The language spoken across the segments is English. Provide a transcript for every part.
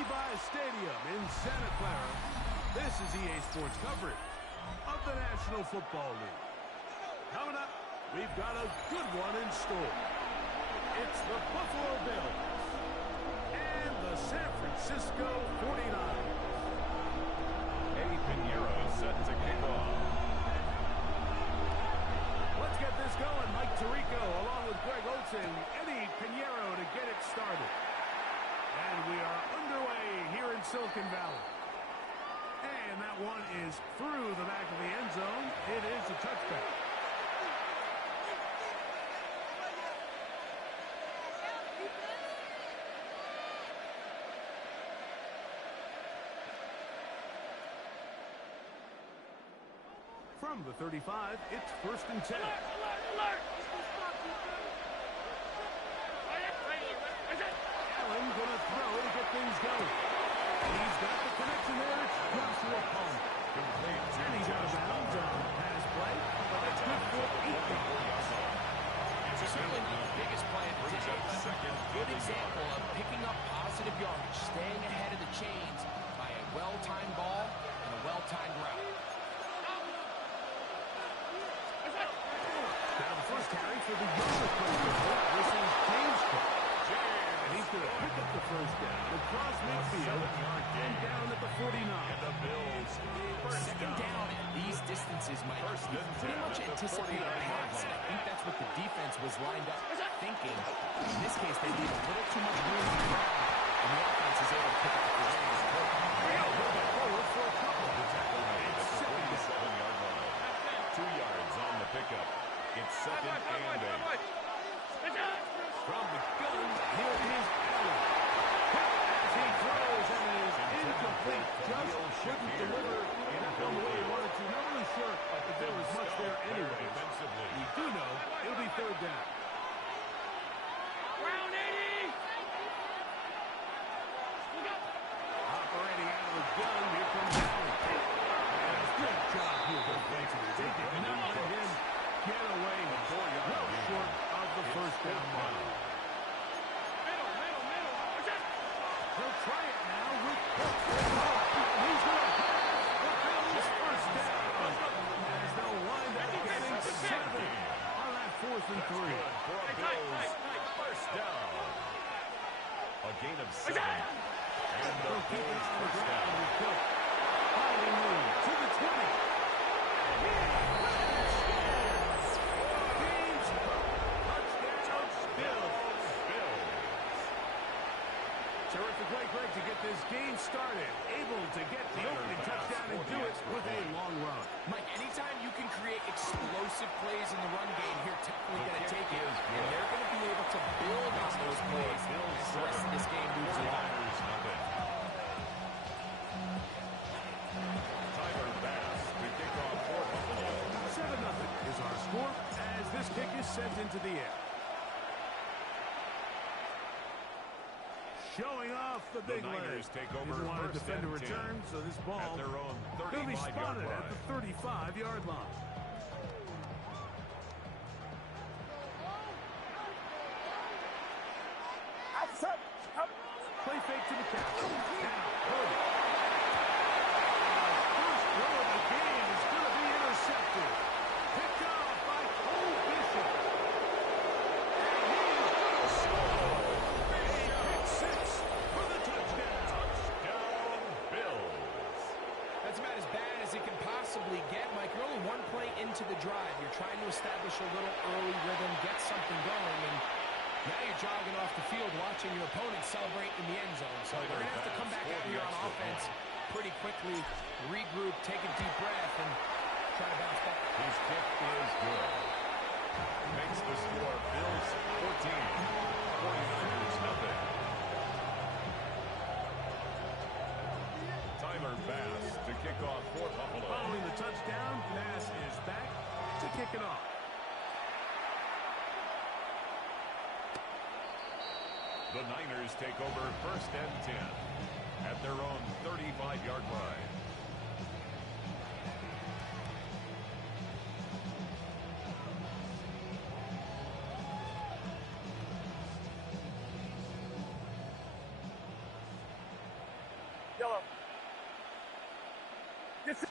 Levi's Stadium in Santa Clara, this is EA Sports coverage of the National Football League. Coming up, we've got a good one in store. It's the Buffalo Bills and the San Francisco 49ers. Eddie Pinheiro set to kick off. Let's get this going. Mike Tirico along with Greg Olsen, Eddie Pinheiro to get it started. And we are underway here in Silicon Valley. And that one is through the back of the end zone. It is a touchback. From the 35, it's 1st and 10. Allen going to throw to get things going. He's got the connection there. It's Joshua Palmer. And he's out of bounds on the pass play. But that's good for 8 yards. Certainly not the biggest play of the day, but a good example of picking up positive yardage, staying ahead of the chains by a well-timed ball and a well-timed route. Now the first carry for the younger player. This is James Cook. And he's going to pick up the first down across midfield and down at the 49. And the Bills Second down at these distances, Mike. You pretty much anticipate a pass, and I think that's what the defense was lined up thinking. In this case, they leave a little too much room to the ground, and the offense is able to pick up the first down. Forward for a couple. The tackle made at the 47-yard line. 2 yards on the pickup. It's 2nd and 8. From the gun, here is Allen. As he throws and is incomplete. Just couldn't deliver on the way he wanted to. Not really sure if there was much there anyway. We do know it'll be 3rd down. Operating out of the gun, here comes Allen. Good job here defensively. They did not let him get away. Well short of the first down line. He'll try it now with Cook. He's going to hit the Bills first down. As they'll wind up getting 7 on that 4th and 3. For a Bills first down. A gain of 7. And the They'll keep it Bills on the first ground down. with Cook. Following lead to the 20. James Cook. Touchdown, Bills. Terrific play, Greg, to get this game started. Able to get the opening touchdown and do it with a long run. Mike, anytime you can create explosive plays in the run game, you're definitely going to take it. And they're going to be able to build on those plays as the rest of this game moves along. Tyler Bass to kick off for Buffalo. 7-0 is our score as this kick is sent into the air. Showing off the big leg. Niners take over Didn't want to first defend a and 10 return, so this ball at their own will be 35-yard spotted at line. the 35-yard line. Play fake to the captain. Now, Cody. First throw of the game is going to be intercepted. Picked off by Cole Bishop. And he is going to score. A pick 6 for the touchdown. Touchdown, Bills. That's about as bad as it can possibly get, Mike. You're only one play into the drive. You're trying to establish a little early rhythm, get something going, and now you're jogging off the field watching your opponent celebrate in the end zone. So they're going to have to come back out here on offense pretty quickly, regroup, take a deep breath, and try to bounce back. His kick is good. Makes the score Bills 14, 49ers nothing. Tyler Bass to kick off for Buffalo. Following the touchdown, Bass is back to kick it off. The Niners take over 1st and 10 at their own 35-yard line. Yellow. First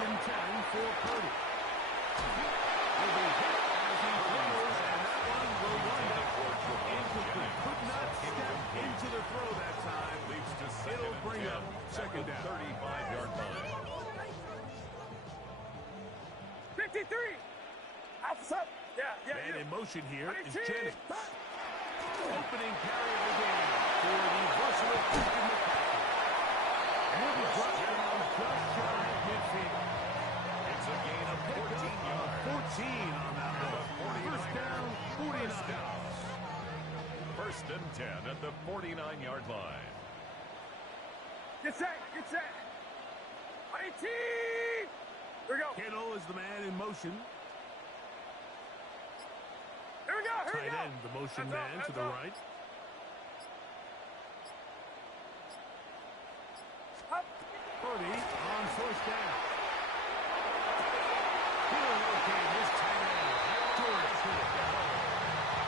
and 10 for Purdy. Will be hit as he throws, and that one will wind up incomplete. Could not step into the throw that time. Leads to It'll bring up second down. 35-yard line. 53. Alpha's up. Yeah. And in motion here is 19. Jennings. Opening carry of the game for the versatile Christian McCaffrey. Will be brought down just shy of midfield. It's a gain of 14 yards. 14 on that one. First down, 49. First and 10 at the 49-yard line. Get set. 18. Here we go. Kittle is the man in motion. Here we go. Tight end, the motion man to the right. Purdy on first down. He'll locate his tight end. George Kittle.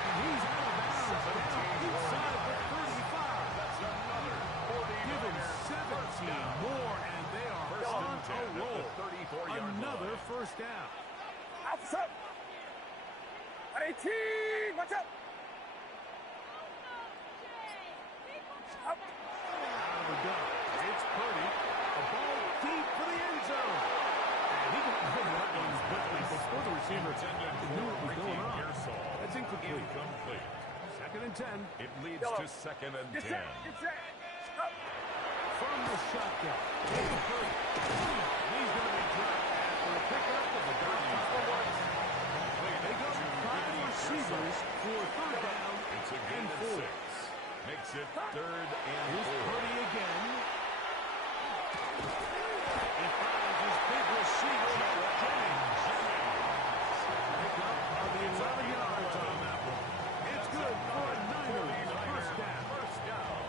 And he's out of bounds down inside the 35. That's another 40. Given 17 more, and they are on a roll. 34-yard Another line. first down. Alpha's up. 18. Watch out. Out of the gun. It's Purdy. A ball deep for the end zone. And he got rid of that one quickly before the receiver knew what was going on. That's incomplete. Second and 10. It leads Yellow. to second and 10. Get set. Up. From the shotgun. It's Purdy. He's going to be dropped after a pickup of the Dolphins for once. They go to 5 receivers for third down It's a and gain of 4. 6. Makes it third and Here's 4. Purdy again. He finds his big receiver, Jennings. Pick up of the 11 yards on that one. It's good for a Niners first down.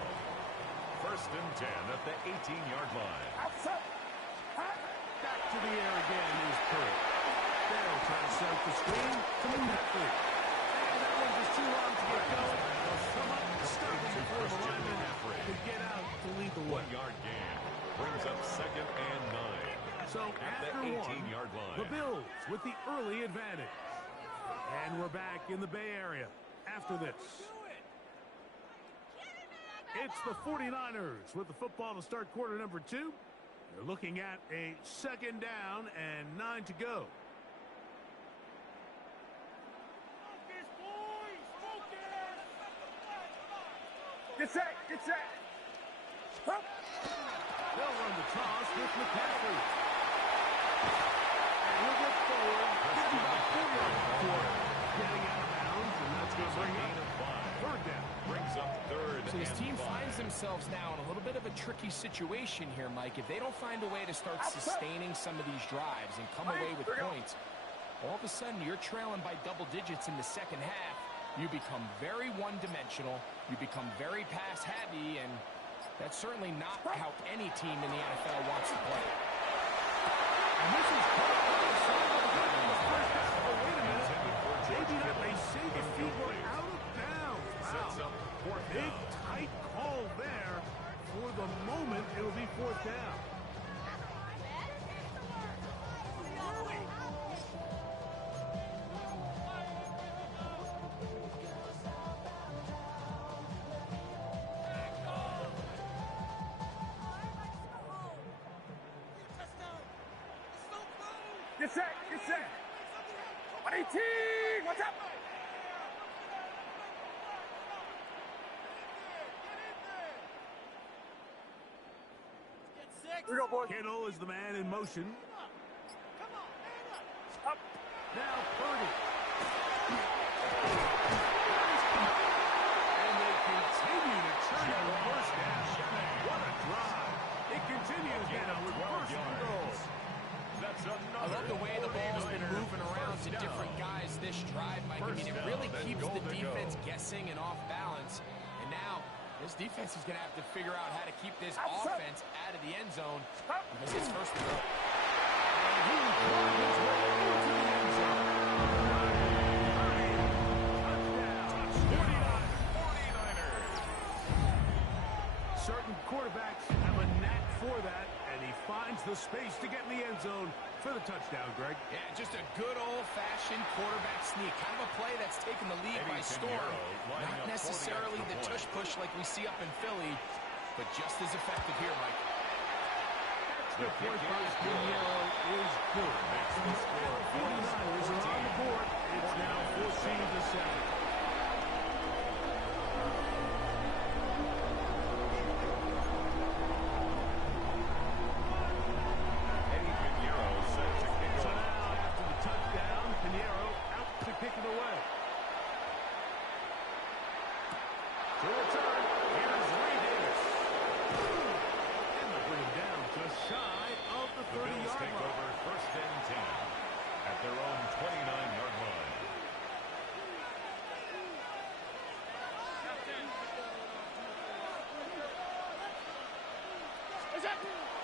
First and 10 at the 18-yard line. Alpha's up. Back to the air again is Purdy. They'll try to set up the screen to McCaffrey. And that one just too long to get going. They'll come up and stop him before the lineman to get out to lead the way. 1-yard gain. Brings up second and 9. So At after the one, 18-yard line. the Bills with the early advantage. And we're back in the Bay Area after this. It's the 49ers with the football to start quarter number 2. They're looking at a second down and 9 to go. Get set. Up. They'll run the toss with McCaffrey. And he'll get forward. Getting about 4 yards before getting out of bounds. And that's going to bring up third down. Brings up third So this and team 5. finds themselves now in a little bit of a tricky situation here, Mike. If they don't find a way to start sustaining some of these drives and come away with points, all of a sudden you're trailing by double digits in the second half. You become very one-dimensional. You become very pass-heavy, and that's certainly not how any team in the NFL wants to play. And this is caught by the side of the first down. Oh, wait a minute. Maybe that may say the feet were out of bounds. Sets up fourth Big, down. tight call there. For the moment, it'll be fourth down. Get set. 18. Watch out. Here we go, boys. Kittle is the man in motion. Up. Now Purdy. And they continue to turn out first down. What a drive. It continues now with first and goal. That's I love the way the ball's been moving around to different guys this drive, Mike. I mean, it really keeps the defense guessing and off balance. And now, this defense is going to have to figure out how to keep this offense out of the end zone because it's first and goal. And he clawed his way into the end zone. Touchdown. 49ers. Certain quarterbacks have a finds the space to get in the end zone for the touchdown, Greg. Yeah, just a good old-fashioned quarterback sneak. Kind of a play that's taken the league by storm. Not necessarily the tush-push like we see up in Philly, but just as effective here, Mike. The point by Pinheiro is good. The 49ers are on the board. It's now 14-7.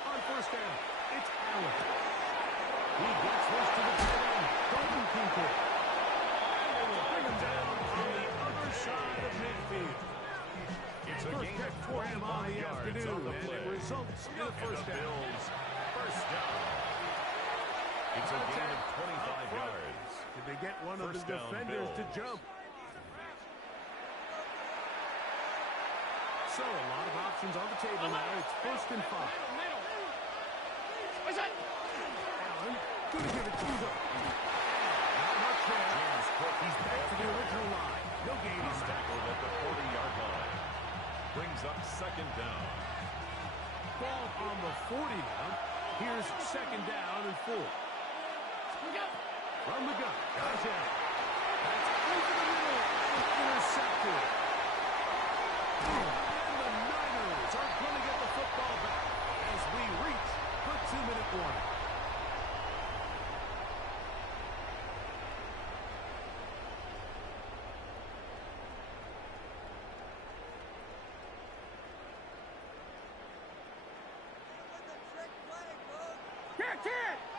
On first down, it's Allen. He gets this to the tight end. Golden Kincaid. And they will bring him down on the other side of midfield. It's a first catch for him on the afternoon, and it results in a first down. First down. It's a gain of 25 yards. Did they get one of the defenders to jump? So, a lot of options on the table now. It's 1st and 5. Allen, going to give it to them. Not much there. He's back to the original line. No gain on that. Tackled at the 40-yard line. Brings up 2nd down. Ball on the 40 now. Here's 2nd down and 4. From the gun. Gotcha. That's over the middle. Intercepted. Are going to get the football back as we reach the 2-minute warning.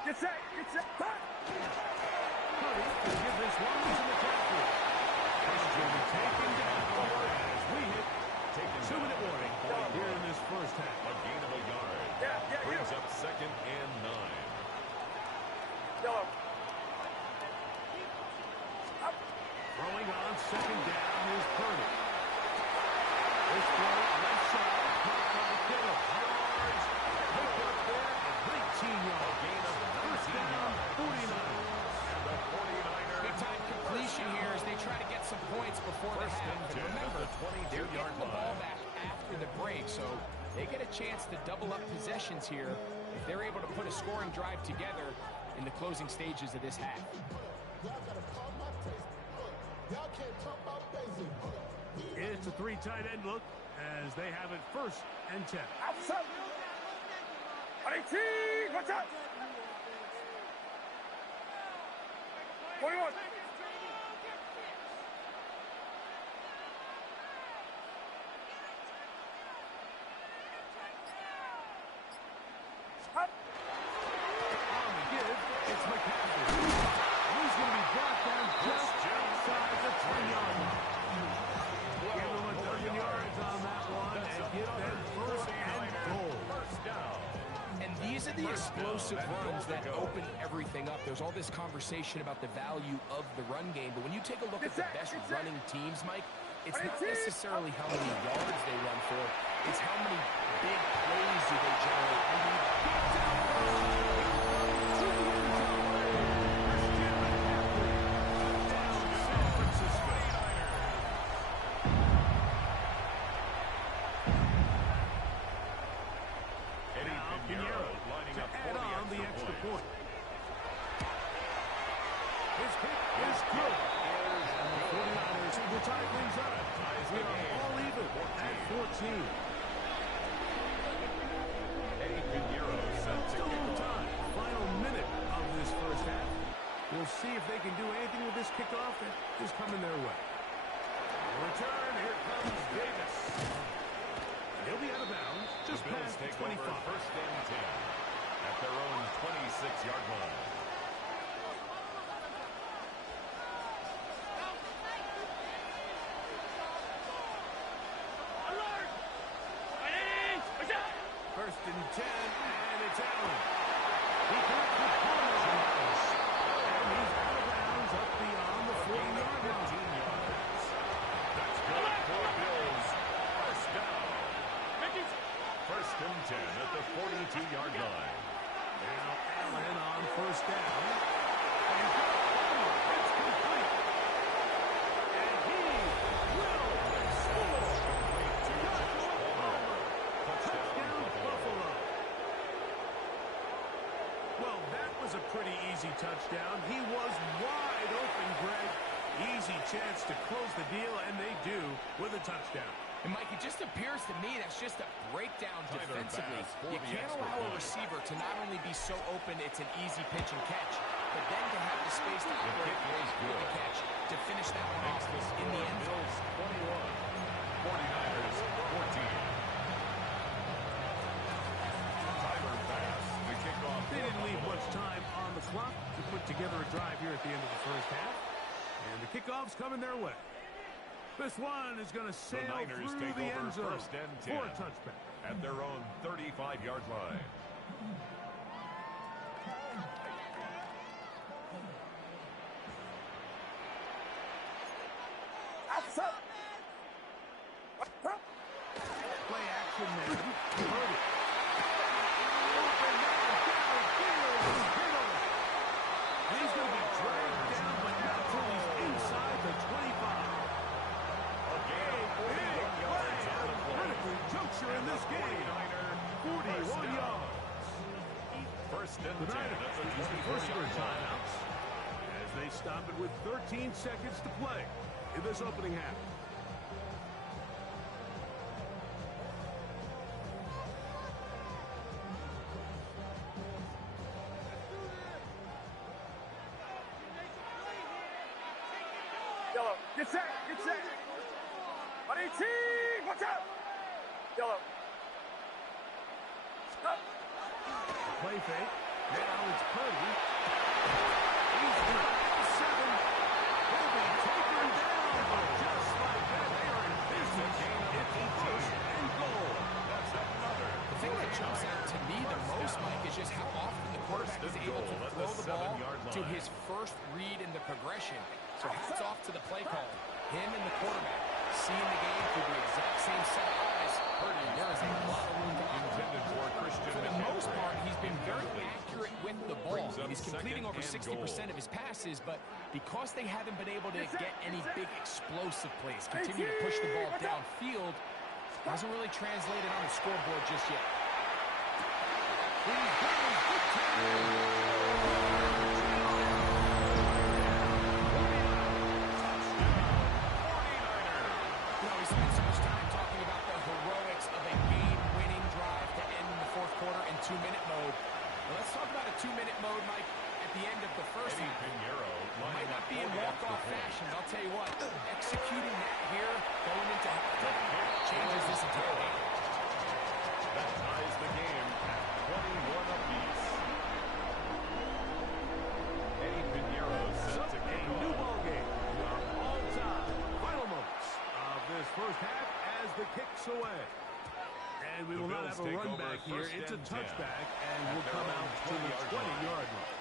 Get set. Purdy can give this one to McCaffrey. This is going to be taken down as we hit 2-minute warning here in this first half. A gain of a yard. Brings up 2nd and 9. Throwing on 2nd down is Purdy. This throw left side, caught by Kittle. Yards, picked up there at 19 yards. Gain of 1st down, 49ers. And the 49ers. Big time completion here as they try to get some points before the half. And remember, they're getting the ball back after the break, so they get a chance to double up possessions here if they're able to put a scoring drive together in the closing stages of this half. It's a 3 tight end look as they have it 1st and 10. Outside. 18. Watch out. 21. On the give, it's McCaffrey. He's going to be brought down just outside the 10-yard line. Give him a dozen yards on that one and give them 1st and goal. First down. And these are the explosive runs that open everything up. There's all this conversation about the value of the run game, but when you take a look at the best running teams, Mike, it's not necessarily how many yards they run for, it's how many big plays do they generate. And you get down San Francisco. Pinheiro to add on the extra point. His kick is good. And the 49ers will tie things up. We are all even at 14. Still on time. Final minute of this first half. We'll see if they can do anything with this kickoff that is coming their way. Return. Here comes Davis. He'll be out of bounds just past the 25. 1st and 10 at their own 26-yard line. First and 10, and it's It's Allen. He got the corner. And he's out of bounds up beyond the 40-yard line. 15 yards. That's good for Bills. First down. First and 10 at the 42-yard line. Now Allen on first down. And it's complete. And he will score. Touchdown, Buffalo. Well, that was a pretty easy touchdown. He was wide open, Greg. Easy chance to close the deal, and they do with a touchdown. And, Mike, it just appears to me that's just a breakdown defensively. You can't allow a receiver to not only be so open it's an easy pitch and catch, but then to have the space to operate with the catch to finish that one off in the end zone. 21, 49ers 14. Tyler pass, the kickoff. They didn't leave much time on the clock to put together a drive here at the end of the first half. And the kickoff's coming their way. This one is going to sail through the end zone first and 10 for a touchback. At their own 35-yard line. Play action man. Heard it. Open man downfield. And he's going to be dragged down, but not till he's inside the 25. Critical juncture in this game. 41 yards. First and The 10 Niners at the use the first of their 24-yard line. timeouts as they stop it with 13 seconds to play in this opening half. Yellow. Get set. Get set. 118. Watch out. Yellow. Stop. Play fake. Now it's Purdy. He's got 7. He'll be taken down. But just like that, they are in business. It's first and goal. That's another. The thing that jumps out to me the most, Mike, is just how often the quarterback is able to throw the ball to his first read in the progression. So hats off to the play call. Him and the quarterback seeing the game through the exact same set of eyes. Purdy, there is a lot of room to Intended for Christian For the McCaffrey. most part, he's been very accurate with the ball. Brings up He's completing over second and 60% of his passes, but because they haven't been able to get any big explosive plays, continue to push the ball downfield, hasn't really translated on the scoreboard just yet. He's got a good time. You know, we spent so much time talking about the heroics of a game-winning drive to end the fourth quarter in 2-minute mode. Well, let's talk about a 2-minute mode, Mike, at the end of the first Eddie half. Pinheiro Might not be in lining up walk-off for the point. fashion, but I'll tell you what, executing that here, going into halftime, changes this entire game. That ties the game at 21 apiece. Eddie Pinheiro set to A kick new off. ball game. We are all time. Final moments of this first half as the kicks away. And we will not Bills have a take run over back here. first It's a and 10 touchback, and at we'll their come own out to the 20-yard line. 20-yard line.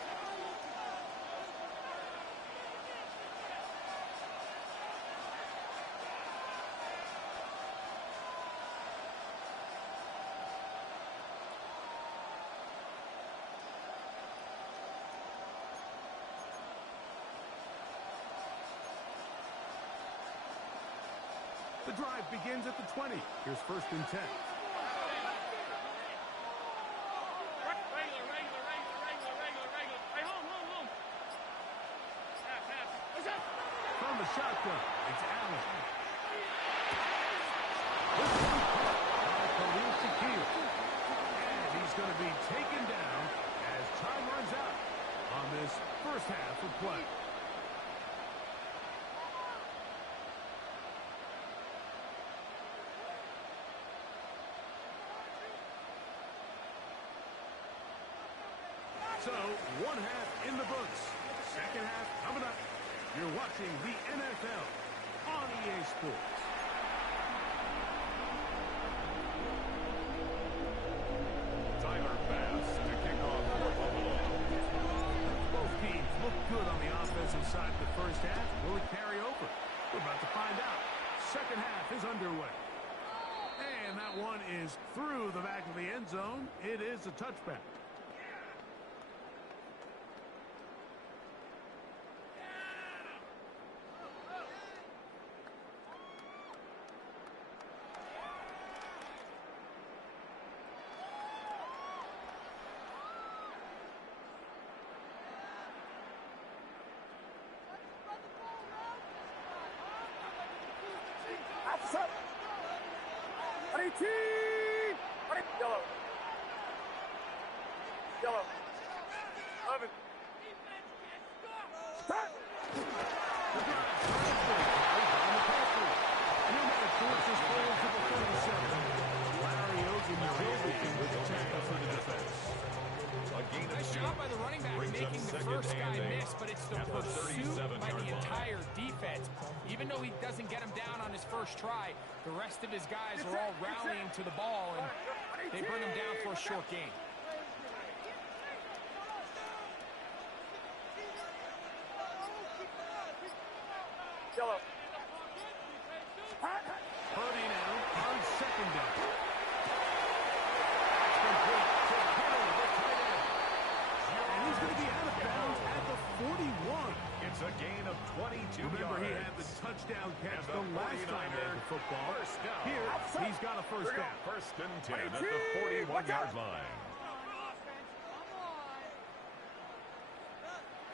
The drive begins at the 20. Here's first and 10. From the shotgun, it's Allen. This one caught by Khalil Shakir. And he's going to be taken down as time runs out on this first half of play. So, one half in the books. Second half coming up. You're watching the NFL on EA Sports. Tyler pass to is through the back of the end zone. It is a touchback. Yellow. Yellow. 11. Start. Forces forward to the 37. Larry Ogunjobi with the tackle for the defense. Nice job by the running back making the first guy miss, but it's the pursuit by the entire defense. Even though he doesn't get him down on his first try, the rest of his guys are all rallying to the ball, and they bring him down for a short gain. Yellow. Purdy now on second down. And he's going to be out of bounds at the 41. It's a gain of 22 Remember, yards. he had the touchdown catch And the the last time they had the football. First down. Here, he's got a first down. First and 10 at the 41-yard line.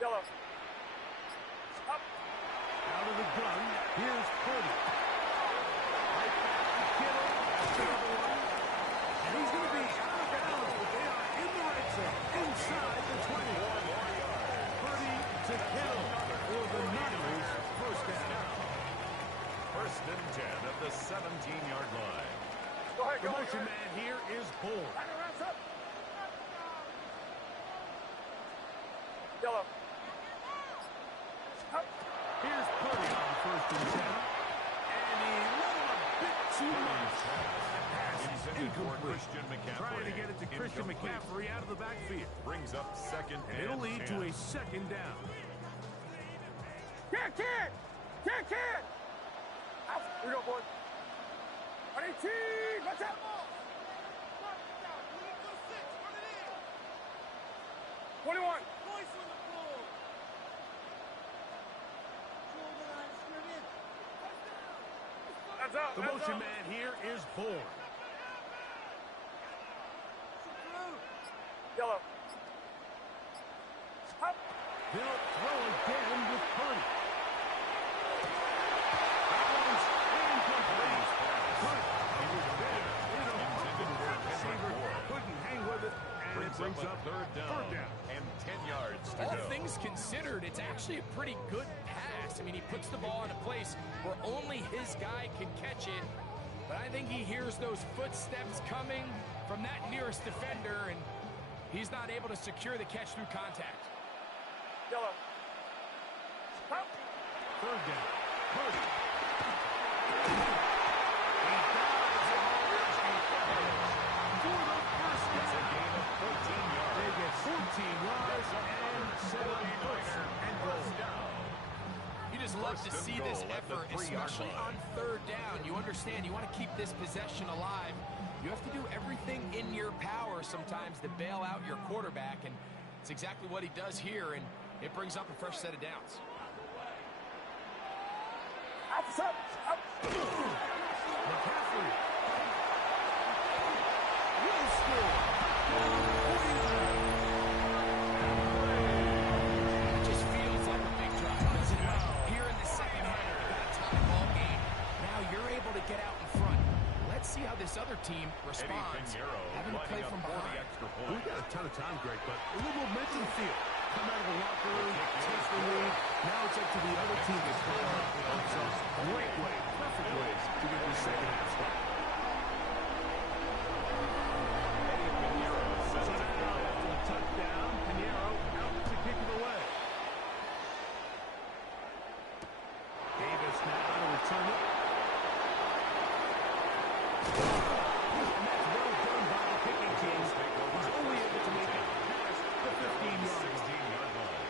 Yellow. Up. Out of the gun, here's Purdy. Right back to Kittle. That's another one. And he's going to be out of bounds, but they are in the red zone, inside the 20. Purdy to Kittle for the Niners, first down. First and 10 at the 17-yard line. Go ahead, The go motion ahead. man here is Bull. Yellow. Up. Here's Purdy on first and 10. And he let him a bit too much. Pass is incomplete. Trying to get it to Christian McCaffrey out of the backfield. Brings up second And it'll lead to 10. a second down. Kid! Kid! Out. Here we go, boys. 18. Watch out. 21. Hands up. The motion man here is Bourne. Yellow. Up. They'll throw again with Purdy. That one's incomplete. Purdy was there. Receiver couldn't hang with it, and it brings up third down. And 10 yards to All go. things considered, it's actually a pretty good pass. I mean, he puts the ball in a place where only his guy can catch it. But I think he hears those footsteps coming from that nearest defender, and he's not able to secure the catch through contact. Yellow. Up. third down. Purdy. For the first It's a down. gain of 14 yards. They get 14 yards and set up first and goal. You just love to First and see this goal at the effort, 3-yard especially line. on third down. You understand, you want to keep this possession alive. You have to do everything in your power sometimes to bail out your quarterback, and it's exactly what he does here, and it brings up a fresh set of downs. Up. Up. McCaffrey will score. It just feels like a big drive, doesn't it? Here in the second half, you've got a tie ball game. Now you're able to get out in front. Let's see how this other team responds, having to play from behind. We've got a ton of time, Greg, but a little momentum feel. Come out of the locker room, take the lead. Now it's up to the other team to come up with themselves. Great way, perfect ways to get this second half started. So now, after the touchdown, Pinheiro out to kick it away. Davis now to return it. And that's well done by the kicking team. He's only able to make it past the 15-yard line.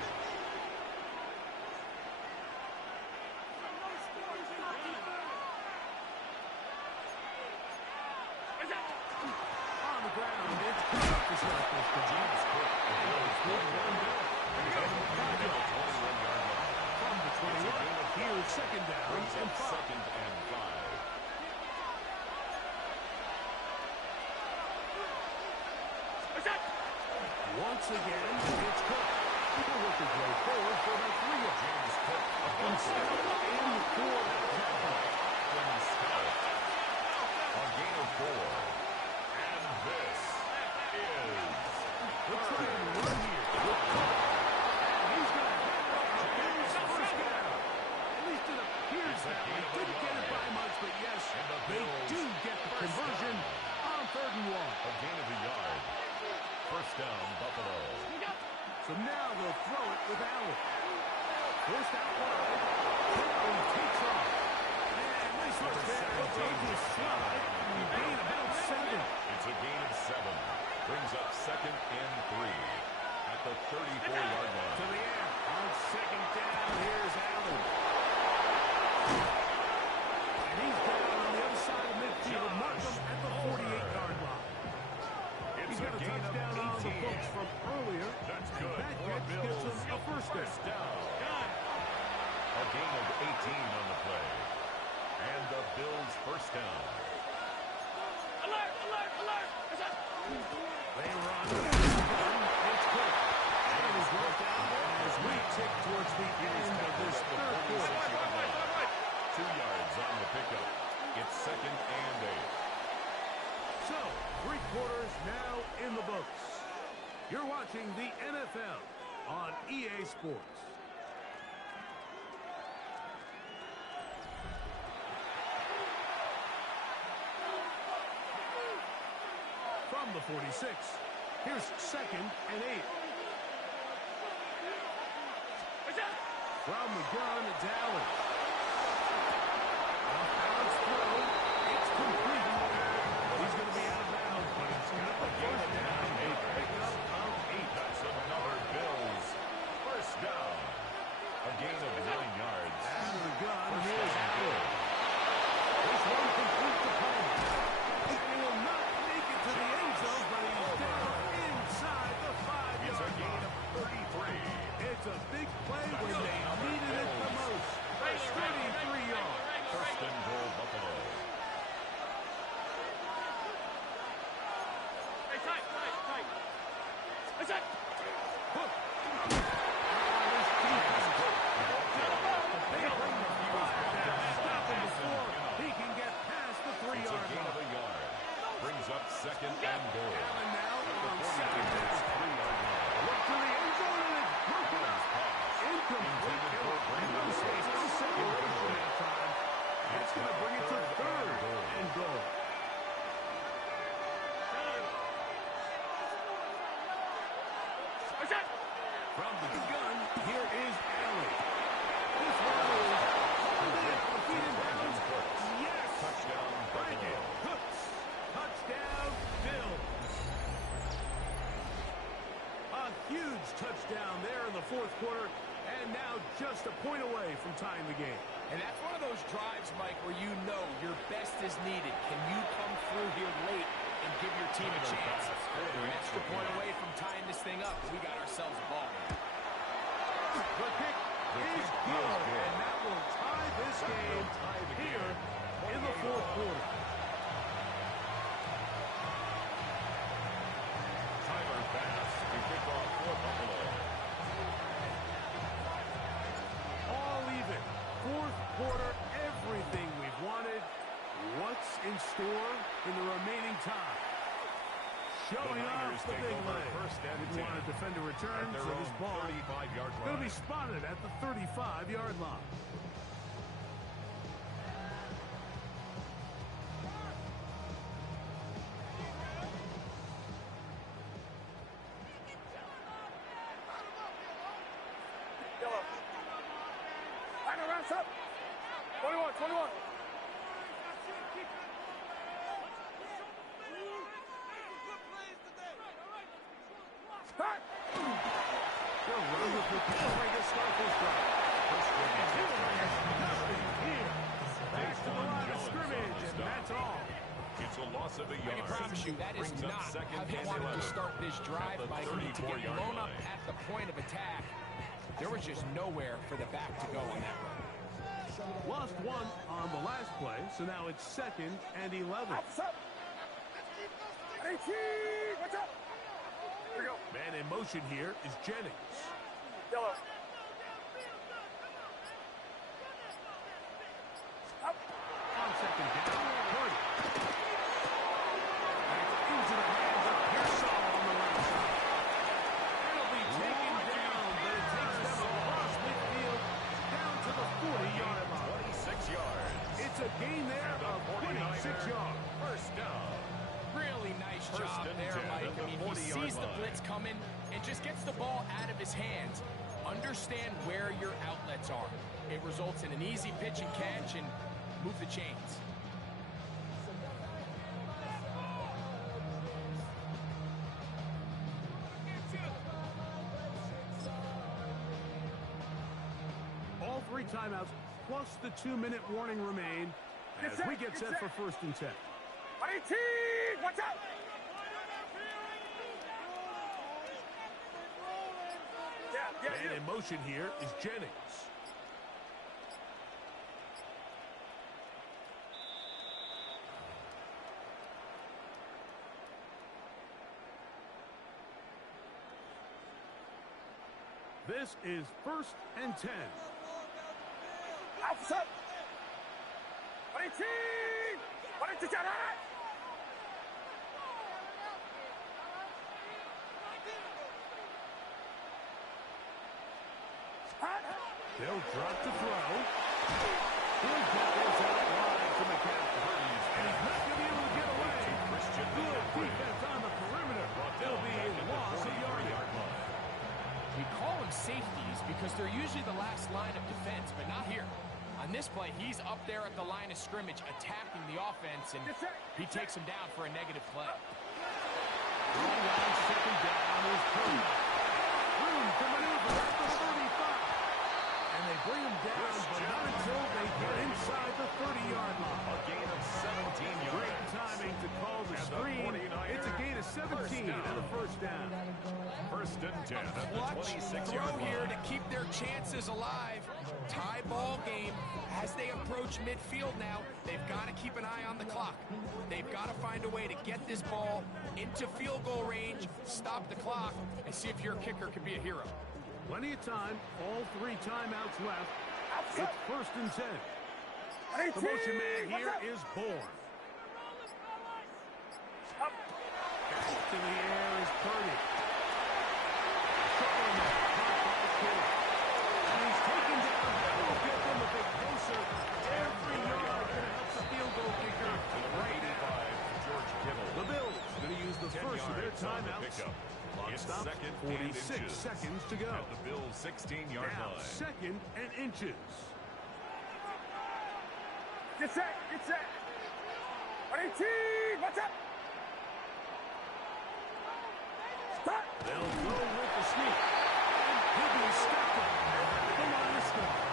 James Cook, the Bills, Good one there. From the 21, here's second down brings and up 5. second and 5. Once again, it's Cook. People with the go forward for about 3 yards. James Cook And still in for that tackle. A gain of 4. And this is We're trying to run here. And he's going to have his first down. At least it appears that way. Didn't get it by much, but yes, they do get the conversion on 3rd and 1. a gain of a yard. First down, Buffalo. So now they'll throw it with Allen. Forced out wide. Quickly takes off. And nice rush there. He'll go to a slide. And gain about 7. It's a gain of 7. Brings up second and 3 at the 34-yard To line. the air. On second down, here's Allen. And he's down on the other side of midfield. Mark him at the 48-yard line. It's He's a got a gain of touchdown on the 18. books from earlier. That's good That for catch gets Bills. him a first down. A gain of 18 on the play. And the Bills first down. Alert, alert, alert. They run. It's Cook. And he's brought down as we tick towards the end of this third quarter. 2 yards on the pickup. It's second and 8. So, 3 quarters now in the books. You're watching the NFL on EA Sports. From the 46, here's second and 8. From the gun, it's Allen. Off-balance throw. It's complete. He's going to be out of bounds, but it's got the first down. A pickup of 8. That's another Bills first down. A gain of 9 yards. Out of the gun, here's Allen. This one complete to Palmer. And he will not make it to the end zone, but he's down inside the 5-yard It's a line. gain of 33. It's a big play when they needed it the most. 33 yards. First and goal, Buffalo. Hook. This defense. They bring the fire down. Stop him before he can get past the It's a 3-yard gain of line. a yard. Brings up second and goal. Allen now on The second 42 down. 3-yard line. Look to the end zone and it's broken up. Incomplete. No space, no separation that time. That's going to bring it to 3rd and goal. From the gun, here is Allen. This one is holding it on feet in bounds. Yes! Touchdown, Bring Buffalo. it. Cooks. Touchdown, Bills. A huge touchdown there in the 4th quarter, and now just a point away from tying the game. And that's one of those drives, Mike, where you know your best is needed. Can you come through here late and give your team a chance? They're an extra point away from tying this thing up. We got ourselves a ball game. The kick is good, and that will tie this game here in the 4th quarter. Tyler Bass to kick off for Buffalo. All even. 4th quarter, everything we've wanted. What's in store in the remaining time? Showing off the big leg. Didn't want to defend a return, so this ball 35-yard going to line. be spotted at the 35-yard line. Final rounds up. 21, 21. They'll run with the play to start this drive. Nothing here. Back to the line of scrimmage, and that's all. It's a loss loss of a I can yard. promise you that is Brings up not second how they and wanted 11 to start this drive, at the Mike. To get 34-yard blown up line. at the point of attack, there was just nowhere for the back to go on that run. Lost one on the last play, so now it's 2nd and 11. Man in motion here is Jennings. Yellow. On 2nd down, Purdy. And it's into the hands of Pearsall on the left side. It'll be taken down, but it takes them across midfield down to the 40-yard line. 26 yards. It's a gain there of 26 yards. First down. Really nice First job and there, 10 Mike. at the I mean, he 40-yard sees the line. blitz coming and just gets the ball out of his hands. Understand where your outlets are. It results in an easy pitch and catch and move the chains. All 3 timeouts plus the 2-minute warning remain as we get set for 1st and 10. 18! Watch out! Man in motion here is Jennings. This is 1st and 10. Outside! 18! 18 잖아! They'll drop to throw. He'll get this out wide to McCaffrey. And he's not going to be able to get away. Good defense on the perimeter. There'll be a loss of yardage. We call them safeties because they're usually the last line of defense, but not here. On this play, he's up there at the line of scrimmage attacking the offense, and he takes him down for a negative play. On line, 2nd down is Purdy. Room to maneuver at the 35. And they bring him down, but not until they get inside the 30-yard line. A gain of 17 yards. Great timing to call the screen. It's a gain of 17 and a 1st down. 1st and 10 at the Clutch 26-yard throw here line. to keep their chances alive. Tie ball game. As they approach midfield now, they've got to keep an eye on the clock. They've got to find a way to get this ball into field goal range, stop the clock, and see if your kicker can be a hero. Plenty of time. All 3 timeouts left. It's 1st and 10. The motion man here is Bourne. Back to the air is Purdy. Showing that hot ball kick. And he's taken down. That'll get them a bit closer. Every yard going to help the field goal kicker right out. George Kittle. The Bills going to use the 10 first of their yards on the timeouts. pickup. Clock It's stops. 2nd and 46 inches. seconds to go. At the Bills' 16-yard Now line. 2nd and inches. Get set! Get set! 18! Watch out! Stop! They'll go with the sneak. He'll be stepped up at the line of scrimmage.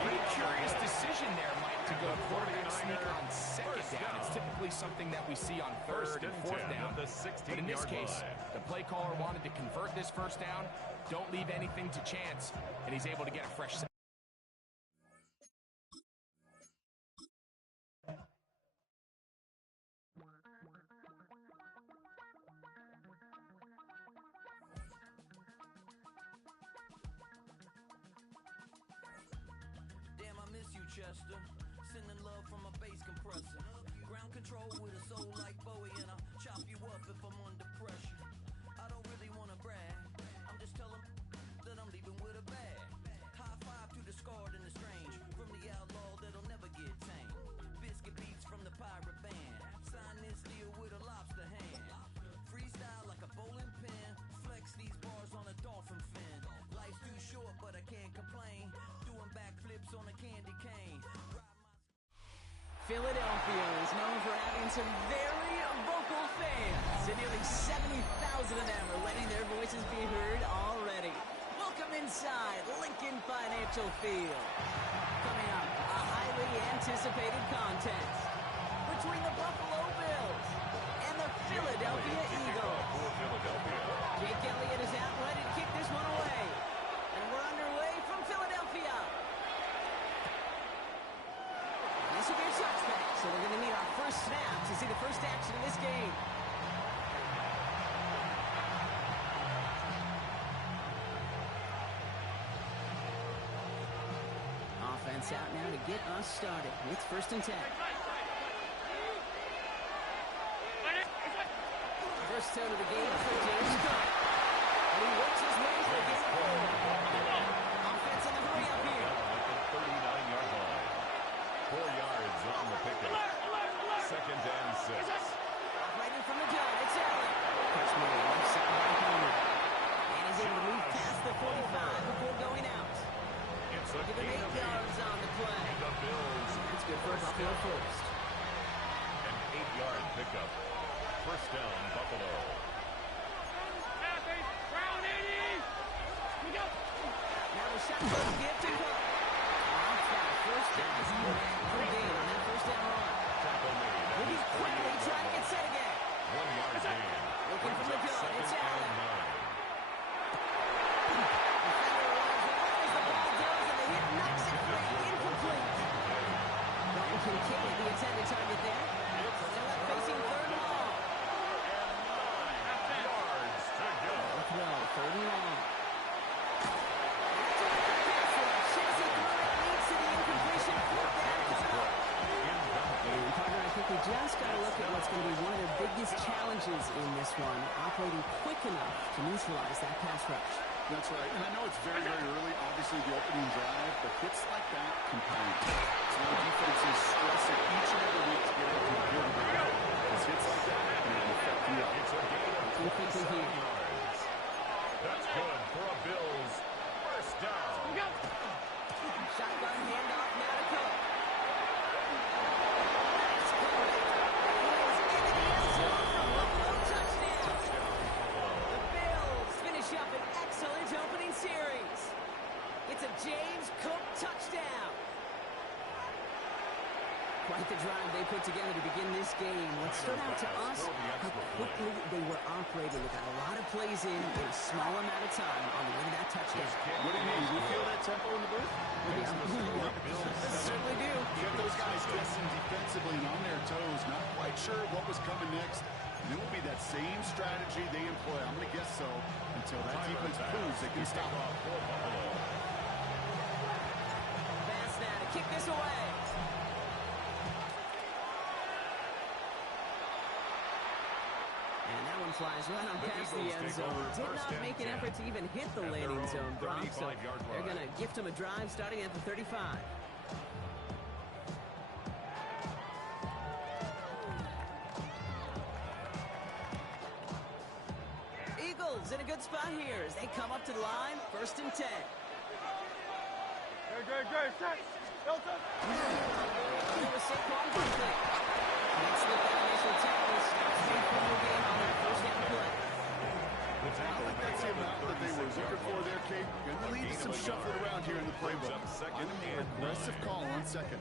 Pretty curious decision there, Mike, to go quarterback sneak on 2nd down. It's typically something that we see on 3rd and 4th 10 down. at the But in this 16-yard case, line. the play caller wanted to convert this 1st down, don't leave anything to chance, and he's able to get a fresh set. Damn, I miss you, Chester. Sending love from a bass compressor. Ground control with a soul like Bowie, and I'll chop you up if I'm under pressure. I don't really want to brag. I'm just telling that I'm leaving with a bag. High five to the scarred and the strange. From the outlaw that'll never get tamed. Biscuit beats from the pirate band. Sign this deal with a lobster hand. Freestyle like a bowling pin. Flex these bars on a dolphin fin. Life's too short, but I can't complain. Doing backflips on a candy cane. Philadelphia is known for having some very vocal fans, and nearly 70,000 of them are letting their voices be heard already. Welcome inside Lincoln Financial Field. Coming up, a highly anticipated contest between between the Buffalo Bills and the Philadelphia Eagles. Jake Elliott is out ready to kick this one away. And we're underway from Philadelphia. This will be a touchback, so we're going to need our first snap to see the first action in this game. Offense out now to get us started. It's 1st and 10. First down of the game for James Cook. And he works his way to the game forward. Offense on the hurry up here. At the 39-yard line. 4 yards on the pickup. 2nd and 6. Operating from the gun, it's Allen. Catch me left side by Homer. And he's able to move past the 45 before going out. It's a Give him 8 gain of 8. yards on the play. The Bills. That's good for Buffalo first. An 8-yard pickup. 1st down, Buffalo. Now the shotgun give to Cook. Off that first down. Good gain on that first down run. Tackle made. Will he quickly try to get set again? 1 yard gain. Looking from the gun, it's 2nd Allen. and 9. Defender runs as the ball does, and the hit knocks it free. Incomplete. Dalton Kincaid, the intended target there. Still up facing 3rd and long. Yards to go. Throw, 3rd and long. That's a good pass rush. Chase it through. Leads to the incompletion. 4th down and 12. And partner, I think we just got to look at what's going to be one of their biggest challenges in this one, operating quick enough to neutralize that pass rush. That's right, and I know it's very, very early, obviously the opening drive, but hits like that compound. So our defense is stressing each and every week to get out to the field. Because hits like that can affect you. It's a gain of 27 yards. That's good for a Bills 1st down. Shotgun handoff now to Cook. That's good. He is into the end zone for Buffalo touchdown. The Bills finish up an excellent opening series. It's a James Cook touchdown. Quite the drive they put together to begin this game. What stood out to us, how quickly they were operating. They got a lot of plays in a small amount of time on the way to that touchdown. What do you mean? You feel that tempo in the booth? Certainly do. You have those guys guessing defensively and on their toes, not quite sure what was coming next. And it will be that same strategy they employ. I'm going to guess so until that defense proves they can stop off for Buffalo. Pass now to kick this away. And that one flies right on past the end zone. Did not make an effort to even hit the landing zone, Brock. So they're going to gift him a drive starting at the 35. Eagles in a good spot here as they come up to the line. 1st and 10. Great. Saquon Barkley. Can't slip that initial tackle. Starts the full game on that 1st down play. I think that's the amount that they were looking for there, Kate. Going to leave some shuffle around here in the playbook. And a more aggressive call on 2nd.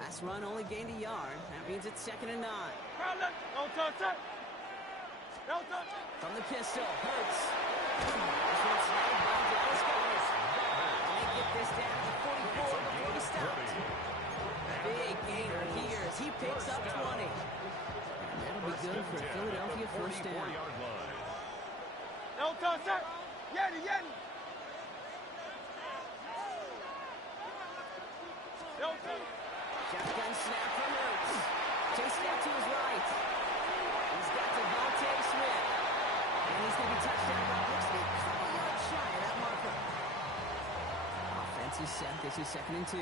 Last run only gained a yard. That means it's 2nd and 9. From the pistol, Hurts. This one snagged by Dallas Goedert. And they get this down to 44 before he stopped. Big gainer here as he picks up 20. And that'll be good for a Philadelphia 1st down. Shotgun snap from Hurts. Chasing out to his right. He's got Devontae Smith. And he's going to be touchdown by looks to be a couple yards shy of that marker. Offense is set. This is 2nd and 2.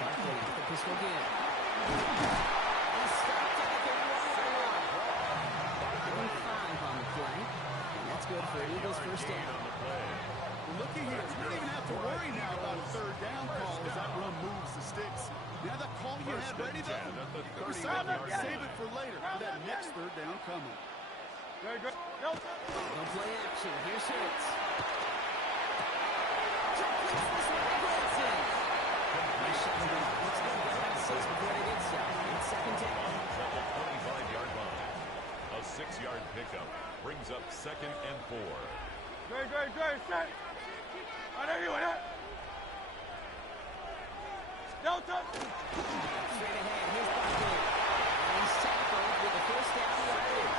Barkley with the pistol again. He's stopped at the 31-yard line. 5 on the play. And that's good for Eagles 1st down. Well, looky here. You don't even have to worry now about a 3rd down call as that run moves the sticks. Now that call you had ready, though, save it for later for that next 3rd down coming. No play action. Here's Hurts. Check Great, set. I know you in it. Delta. Straight ahead, here's Barkley. And he's tackled with a first down yardage.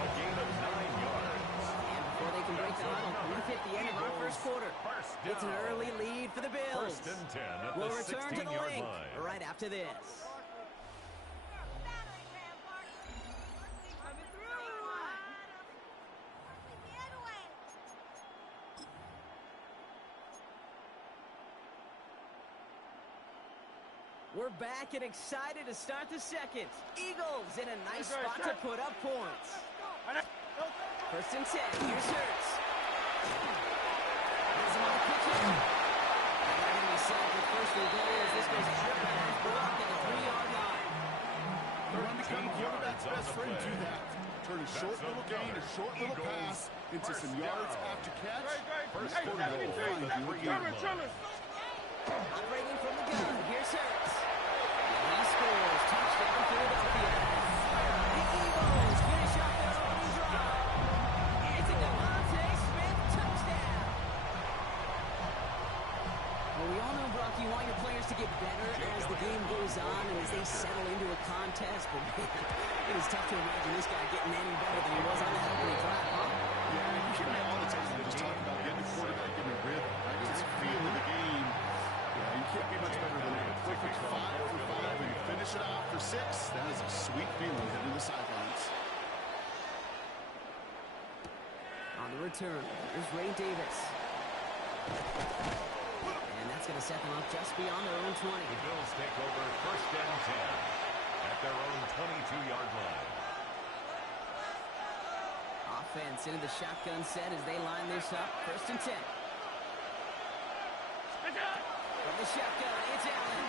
A gain of 9 yards. And before they can break the huddle, we've hit the end of our first quarter. It's an early lead for the Bills. First and 10 at We'll the return to the 16-yard link line. right after this. We're back and excited to start the second. Eagles in a nice spot to put up points. First and 10. Here's Hurts. Has him on the pitch. They're going to be sacked with first and goal as this goes out of bounds. Blocked at the 3-yard line. Run become quarterback's best friend to that. Turn a short little gain, a short little pass into some yards after catch. First quarter goal, find the 3-yard line. Operating from the gun. Here's Hurts. And he scores. Touchdown, Philadelphia. The Eagles finish off their opening drive. It's a Devontae Smith touchdown. Well, we all know, Brock, you want your players to get better as the game goes on and as they settle into a contest. But man, it is tough to imagine this guy getting any better than he was on that opening drive, huh? Yeah, you hear me all the time. They just talk about getting the quarterback in the rhythm. I just feel in the game. Yeah, you can't be much better than that. Perfect 5 for 5 and finish it off for 6. That is a sweet feeling heading to the sidelines. On the return, there's Ray Davis. And that's going to set them up just beyond their own 20. The Bills take over first and 10 at their own 22-yard line. Offense into the shotgun set as they line this up. First and 10. From the shotgun, it's Allen.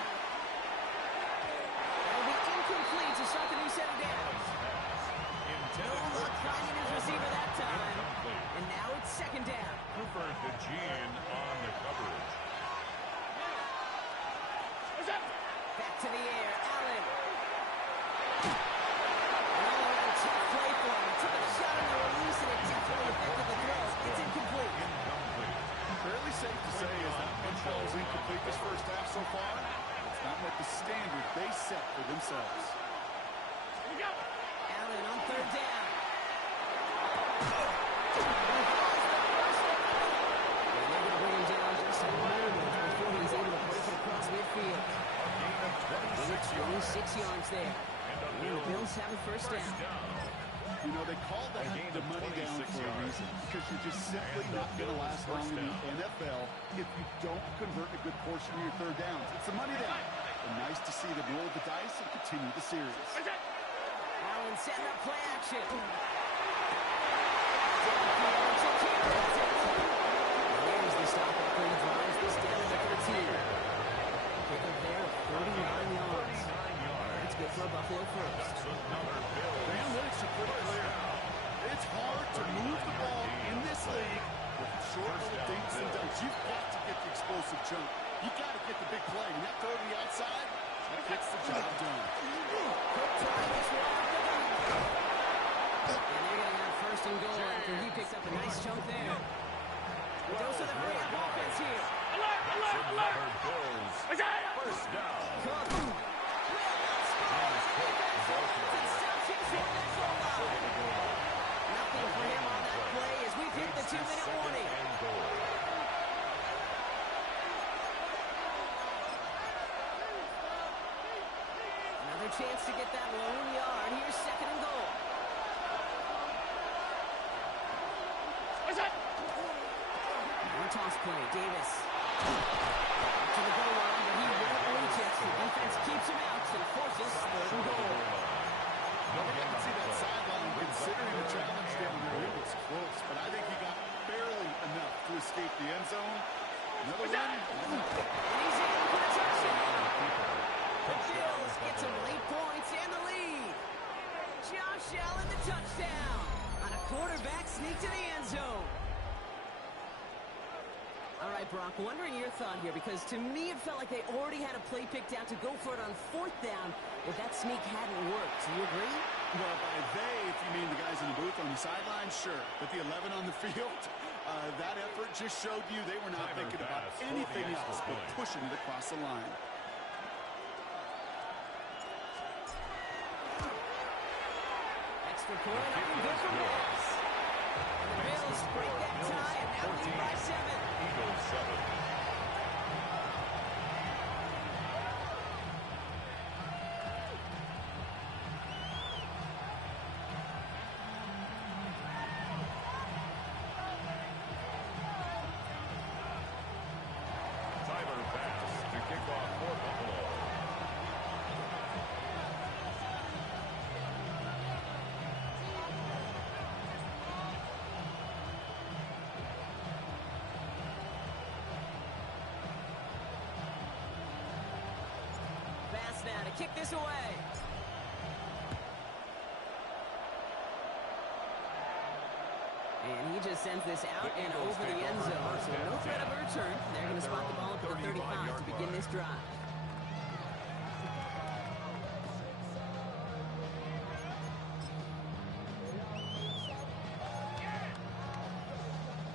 That'll be incomplete to start the new set of downs. No luck finding his receiver that time. And now it's second down. Cooper the Gene on the coverage. Back to the air, Allen. And all around tough play for him. Took a shot on the release and it definitely affected the throw. It's incomplete. Fairly safe to say is that one ball is incomplete this first half so far. It's not met the standard they set for themselves. Allen on third down. They're going to bring him down just a moment before he's able to break it across midfield. 26 yards there. And the Bills have a first down. You know, they call that the money down for a reason, because you're just simply not going to last long in the NFL if you don't convert a good portion of your third downs. It's a money down. And nice to see them roll the dice and continue the series. Allen setting up play action. There's the stop after he drives this down to 13. Pick up there of 39 yards. That's good for a Buffalo first. The analytics are pretty clear. It's hard to move the ball in this league with short little dinks and dunks. You've got to get the explosive jump. You've got to get the big play. And that throw to the outside, that gets the job done. Quick try this one off the gun. And they're going to have first and goal after he picks up a nice chunk there. Dose of the hurry-up offense here. Alert! Bills. First down. Cook. Nothing for him on that play as we've hit the 2-minute warning. Another chance to get that lone yard. Here's second and goal. Now a toss play. Davis. To the goal line, but he won't reach it. The defense keeps him out and forces third and goal. I can see that sideline considering the challenge down there. It was close, but I think he got barely enough to escape the end zone. Another one. He's in for the touchdown. The Bills get some late points and the lead. Josh Allen the touchdown on a quarterback sneak to the end zone. All right, Brock, wondering your thought here, because to me it felt like they already had a play picked out to go for it on fourth down if that sneak hadn't worked. Do you agree? Well, by they, if you mean the guys in the booth on the sideline, sure. But the 11 on the field, that effort just showed you they were not thinking about anything else but pushing it across the line. Extra point, looking good for Bills. And the Bills break that tie and now lead by 7. Eagles 7. Now to kick this away. And he just sends this out and over the end zone. So no threat of a return. They're going to spot the ball at the 35 to begin this drive.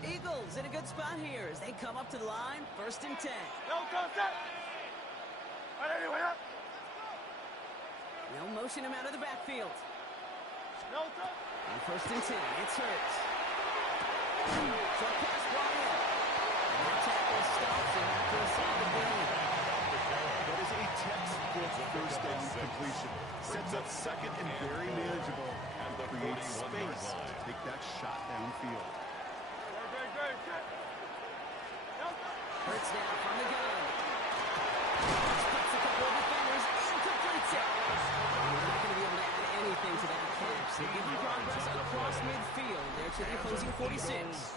Eagles in a good spot here as they come up to the line. 1st and 10. They'll motion him out of the backfield. And 1st and 10, it's Hurts. So pass ball in. And that tackle stops him after a solid gain. That is a textbook first down completion. Sets up second and very manageable. And creates space to take that shot downfield. Hurts now from the gun. Splits a couple of defenders and completes it. He's not going to be able to add anything to that catch. They give him progress across midfield. There to the opposing 46.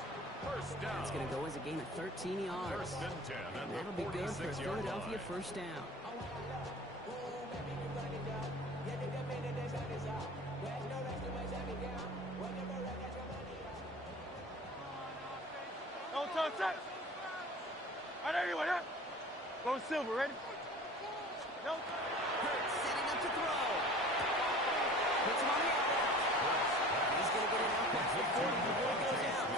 That's going to go as a gain of 13 yards. And that'll be good for a Philadelphia first down. Go Silver, ready? No. Hurts setting up to throw. Puts him on the out. He's going to get it out past the 40 before he goes out.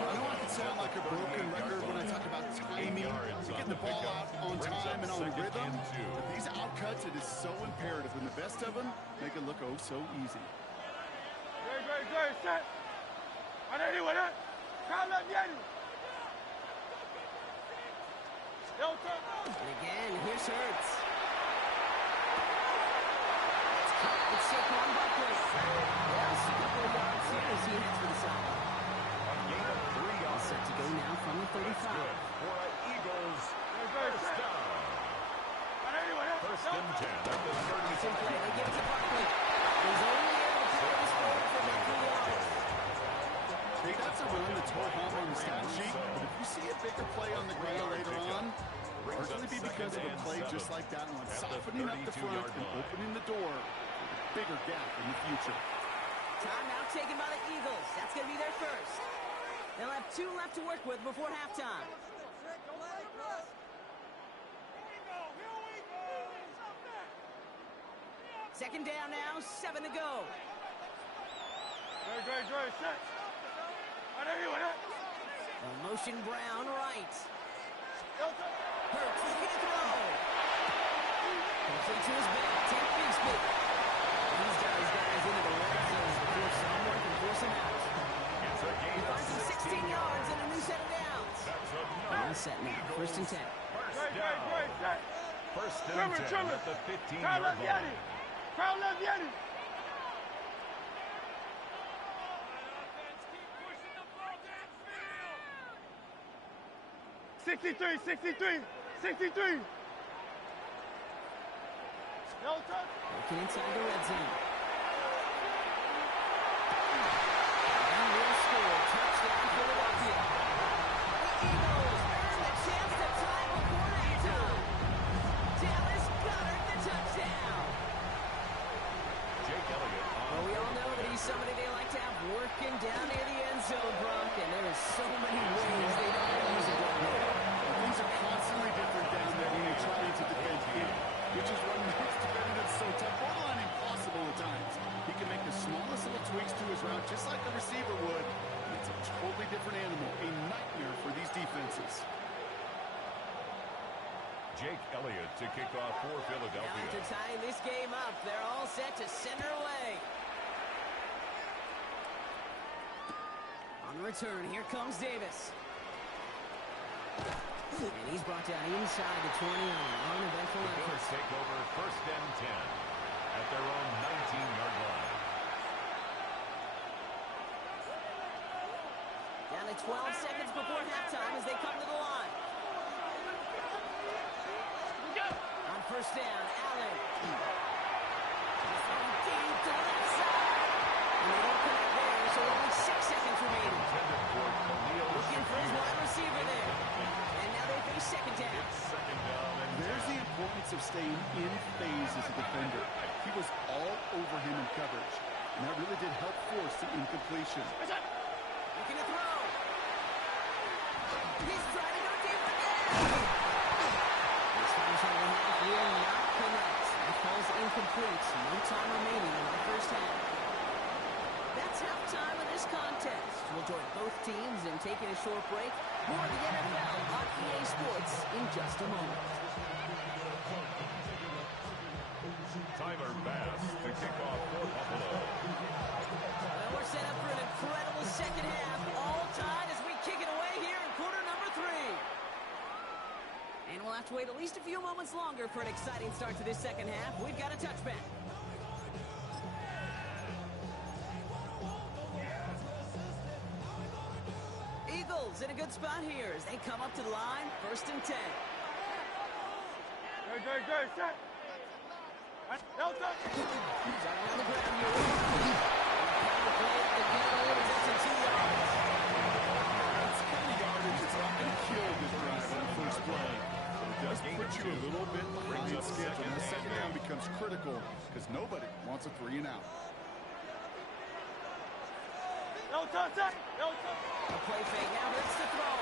I know I can sound like a broken record when I talk about timing, getting the ball out on time and on rhythm, but these outcuts, it is so imperative, and the best of them make it look oh so easy. Great, set. And again, here's Hurts. It's Saquon Barkley. Yes, a couple of yards here as he heads for the side. All set to go now from the 35. For Eagles, first down. First and 10 at the 30. In play, they give it to Barkley. He's only able to carry this forward for about 3 yards. Hey, that's a run that's well home on the stat sheet, but if you see a bigger play on the ground later on, largely be because of a play just like that one, softening up the front and opening the door for a bigger gap in the future. Timeout taken by the Eagles. That's going to be their first. They'll have 2 left to work with before halftime. Second down now, 7 to go. Great, set. Motion Brown right. Hurts looking to throw. Complete to his back. 10 big speed. He's got his guys into the red zone before someone can force him out. He finds him 16 yards and a new set of downs. All set now. 1st and 10. Great, set. First and 10 at the 15-yard line. Crowd left Yeti. 63. No touch. Looking inside the red zone. And will score. Touchdown, Philadelphia. The Eagles earn the chance to tie before halftime. Dallas Goedert the touchdown. Jake Elliott. Well, we all know that he's somebody they like to have working down near the end zone, Brock, and there are so many ways they don't use it down there. Things are constantly different down there when you're trying to defend him, which is what makes defending it so tough, borderline impossible at times. just like a receiver would. It's a totally different animal, a nightmare for these defenses. Jake Elliott to kick off for Philadelphia. Now after tying this game up, they're all set to send her away. On the return, here comes Davis. And he's brought down inside the 20 on an uneventful effort. Bills take over 1st and 10 at their own 19-yard line. Down to 12 seconds before halftime as they come to the line. On 1st down, Allen. From deep to the left side. And they don't connect there, so only 6 seconds remaining. Looking for his wide receiver there. And now they face 2nd down. There's the importance of staying in phase as a defender. He was all over him in coverage, and that really did help force the incompletion. Looking to throw. He's trying to go deep again. This time's on the half will not connect. It falls incomplete. No time remaining in the 1st half. That's halftime of this contest. We'll join both teams in taking a short break. More of the NFL on EA Sports in just a moment. Tyler Bass to kick off for Buffalo. Well, we're set up for an incredible 2nd half. All tied as we kick it away here in quarter number 3. And we'll have to wait at least a few moments longer for an exciting start to this 2nd half. We've got a touchback. Eagles in a good spot here as they come up to the line. 1st and 10. Go, set. No touch. Driving on the ground here. The play at the middle is up to 2 yards. That's kind of yardage. It's not going to kill this drive on the first play. It does put you a little bit behind schedule. And the 2nd down becomes critical because nobody wants a 3 and out. No touch. No touch. A play fake now. Hits the throw.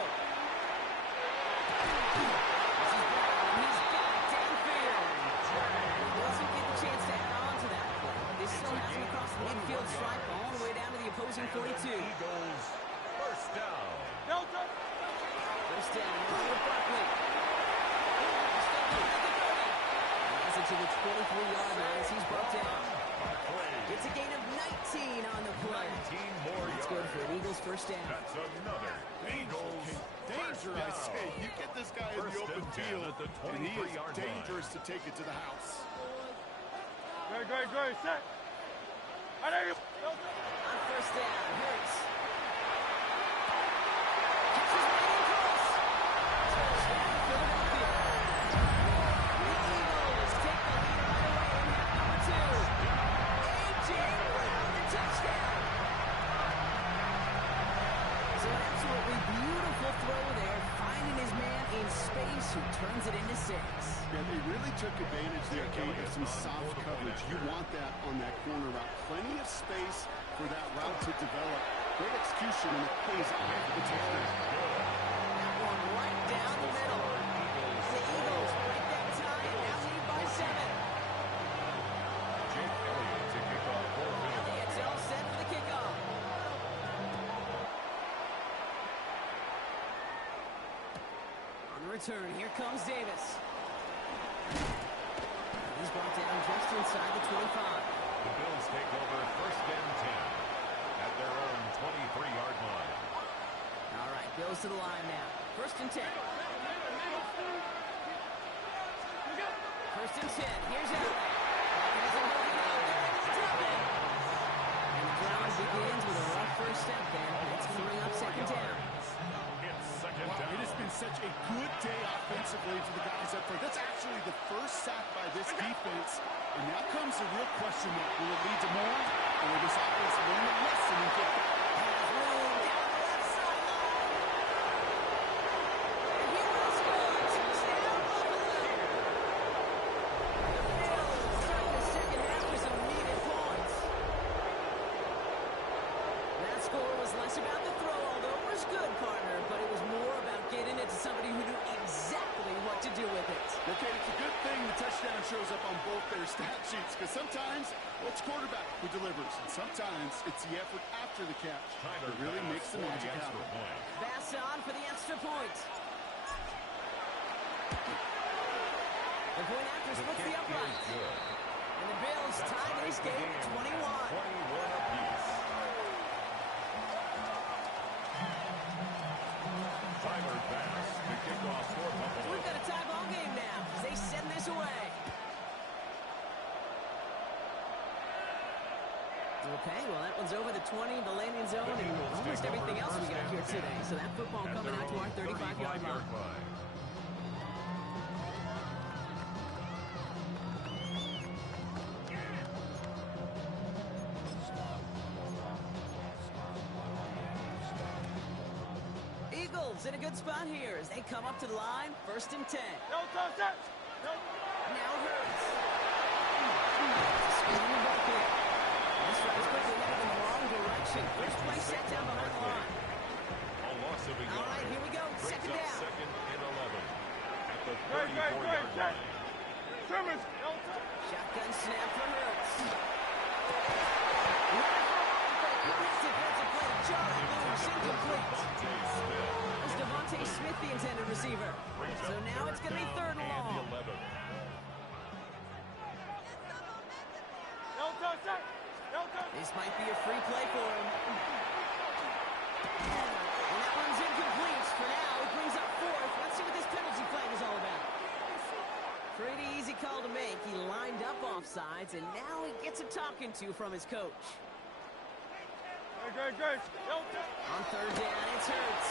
This is Brown. He's got it downfield. He doesn't get the chance to add on to that play. This still has him across the midfield stripe all the way down to the opposing 42. Eagles 1st down. No touch. 1st down. Now with Barkley. He's still going at the 30. And has it to the 23-yard line as he's brought down. It's a gain of 19 on the play. 19 more That's yards. good for an Eagles 1st down. That's another Eagles Danger, I say. You get this guy in the 1st open and 10 field, at the and he is 23-yard line. dangerous to take it to the house. Go, set. I know you. No touch. On 1st down, Hurts. Catches right in close. Touchdown, Philadelphia. The Eagles take the lead right away in half number 2. A.J. Brown, the touchdown. So an absolutely beautiful throw there, finding his man in space who turns it into 6. Yeah, they really took advantage there, Kate, of some soft coverage. You want that on that corner route. Plenty of space for that route to develop. Great execution, and it pays off for the touchdown. That one right down the middle. The Eagles break that tie and now lead by 7. Jake Elliott to kick off for Philadelphia. Elliott's all set for the kickoff. On the return, here comes Davis. He's brought down just inside the 25. The Bills take over 1st and 10 at their own 23-yard line. All right, Bills to the line now. 1st and 10. 1st and 10. Here's Allen. And the ground begins with a rough 1st step there. That's going to bring up 2nd down. It's 2nd down. It has been such a good day offensively for the guys up front. That's actually the first sack by this defense. And now comes the real question mark. Will it lead to more? Or will this offense learn a lesson and get back? Room down the left sideline. And he will score. Touchdown, Buffalo. The Bills start the 2nd half with some needed points. That score was less about the throw, although it was good, partner, but it was more about getting it to somebody who knew exactly what to do with it. Okay, it's a good thing the touchdown shows up on both their stat sheets because Because sometimes it's quarterback who delivers, and sometimes it's the effort after the catch that really makes the magic happen. Bass on for the extra point. The point after splits the upright. And the Bills tie this game at 21. 21 apiece. Tyler Bass to kick off for Buffalo. We've got a tie ball game now as they send this away. Okay, well, that one's over the 20, the landing zone, and almost everything else we got here today. So that football coming out to our 35-yard line. Eagles in a good spot here as they come up to the line, 1st and 10. No, touch. No. Now Hurts. Spinning the ball here. This drive's quickly headed in the wrong direction. First play set down behind the line. A loss of a yard. All right, here we go. Second down. Second and 11 at the Great, 34-yard set. line. Trimmers. No, touch. Shotgun snap for Hurts. Defensive play. Charlie moves incomplete. It's Devontae Smith, the intended receiver. So now it's going to be 3rd and long. No, touch. No, touch. This might be a free play for him. And that one's incomplete. For now, it brings up 4th. Let's see what this penalty flag is all about. Pretty easy call to make. He lined up offsides, and now he gets a talking to from his coach. Great. No, touch. On 3rd down, it's Hurts.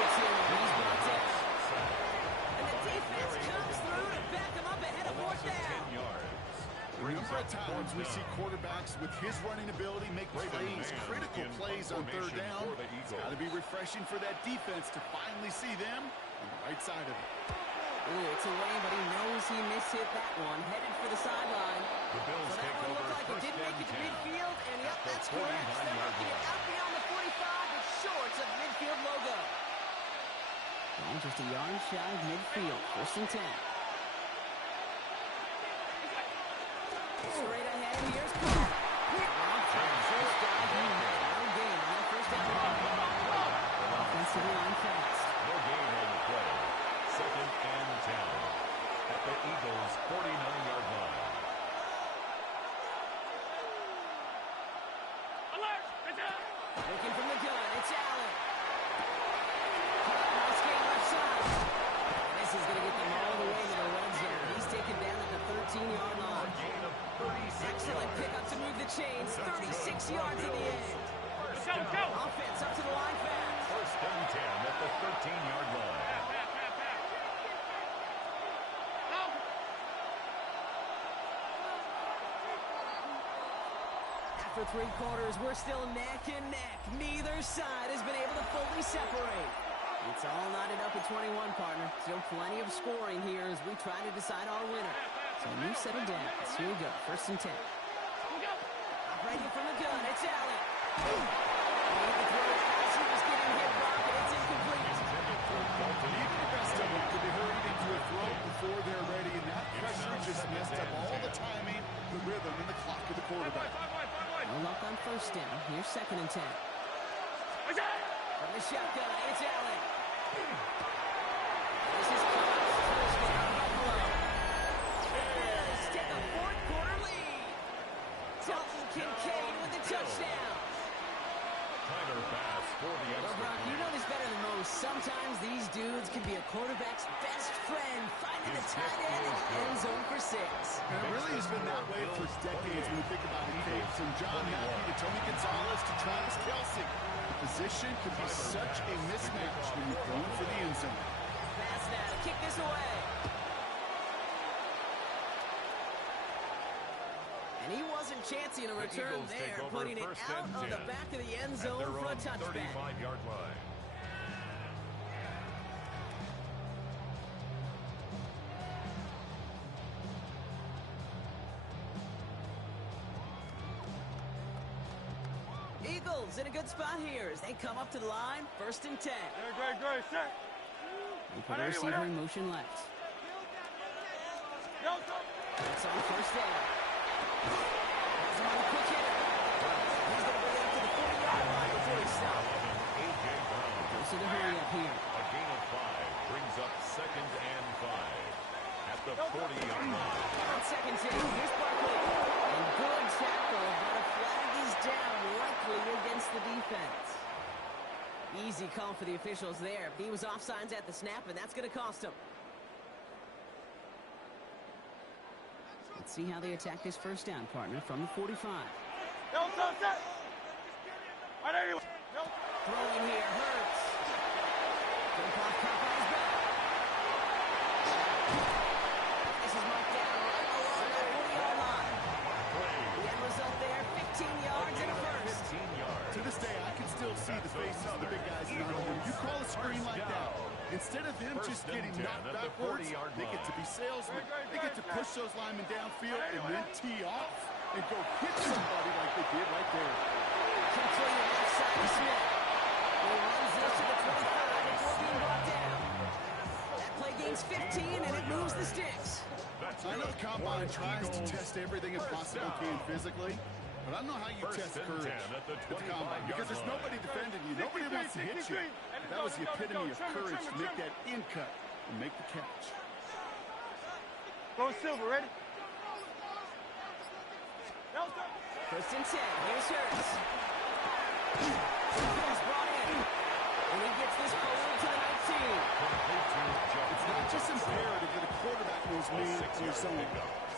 He's brought down. And the defense comes through to back him up ahead of 4th down. A number of times we see quarterbacks with his running ability make critical plays on 3rd down. It's got to be refreshing for that defense to finally see them on the right side of it. Ooh, it's away, but he knows he mishit that one. Headed for the sideline. The Bills So that take one over looked like it didn't make it to midfield, and yep, that's correct. They're making it out beyond the 45, but short of midfield logo. Well, just a yard shy of midfield. 1st and 10. Straight ahead, here's Paul. First down, no gain on that 1st down. Offensive line fast. No gain on the play. 2nd and 10 at the Eagles' 49-yard line. Alert. Looking from the gun, it's Allen. Nice game left side. This is going to get them all the way to the red zone. He's taken down at the 13-yard line. Gain of 36 Excellent yards. pickup to move the chains. 36 yards in the end. Go. Offense up to the line fast. 1st and 10 at the 13-yard line. After 3 quarters, we're still neck and neck. Neither side has been able to fully separate. It's all knotted up at 21, partner. Still plenty of scoring here as we try to decide our winner. So a new set of downs. Here we go. 1st and 10. Operating from the gun, it's Allen. Made the throw as he was getting hit, Brock, and it's incomplete. And even the best of them could be hurried into a throw before they're ready, and that pressure just messed up all the timing, the rhythm, and the clock of the quarterback. No luck on 1st down. Here's 2nd and 10. From the shotgun, it's Allen. This is caught. First down, Buffalo. Bills take a 4th quarter lead. Dalton Kincaid with the touchdown. Tyler Bass for the Well, extra Brock, you know this better than most. Sometimes these dudes can be a quarterback's best friend, finding the tight end in the end zone for 6. And it really has been that way for decades when we think about it, Kate. From John Mackey to Tony Gonzalez to Travis Kelce. The position can be such a mismatch when you're going for the end zone. Pass now to kick this away. And he wasn't chancing a return Eagles take there, over putting it 1st out and on the 10 back of the end at zone their for a own touchback. 35-yard line. Eagles in a good spot here as they come up to the line, 1st and 10. Great. Set. They put a receiver in motion left. No, touch. That's on first down. Has him on the quick hitter. He's going to bring it up to the 40-yard line before he stops. A.J. Brown. Goes to the hurry up here. A gain of 5 brings up 2nd and 5 at the 40-yard line. On second team, here's Barkley. And good tackle, but a flag is down, likely against the defense. Easy call for the officials there. He was offsides at the snap, and that's going to cost him. Let's see how they attack this first down, partner, from the 45. No, set. Throwing here, Hurts. Goldcloth caught by his back. This is marked down right along that 40-yard line. The end result there, 15 yards and a first. 15 yards. To this day, I can still see the faces of the big guys in front of him. You call a screen like that, instead of them just getting knocked backwards, they get to be salesmen. They get to push those linemen downfield and then tee off and go hit somebody like they did right there. Completed left side to Smith. He runs this to the 25 before being brought down. That play gains 15 and it moves the sticks. I know the Combine tries to test everything it possibly can physically, but I don't know how you test courage at the Combine because there's nobody defending you. Nobody wants to hit you. That was the epitome of courage to make that in cut and make the catch. Go Silver, ready? First and 10. Here's Hurts. He's brought in. And he gets this forward to the 19. It's not just imperative that a quarterback knows man to your zone.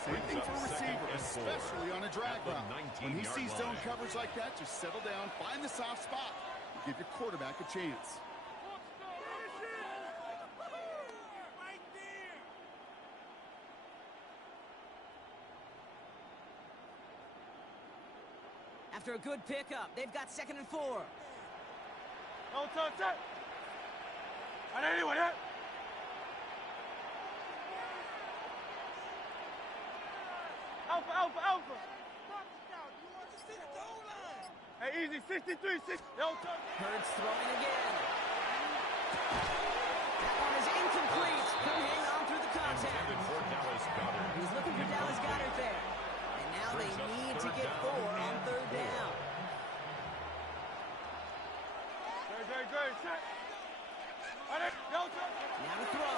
Same thing for a receiver, especially on a drag route. When he sees zone coverage like that, just settle down, find the soft spot, and give your quarterback a chance. After a good pickup, they've got 2nd and 4. No, set. Anyone yet? Alpha. Hey, easy, 63, 6. Hurts throwing again. That one is incomplete. He'll hang on through the contact. He's looking for Dallas Goedert there. And now they need to get 4 on 3rd down. Good, set. Now to throw.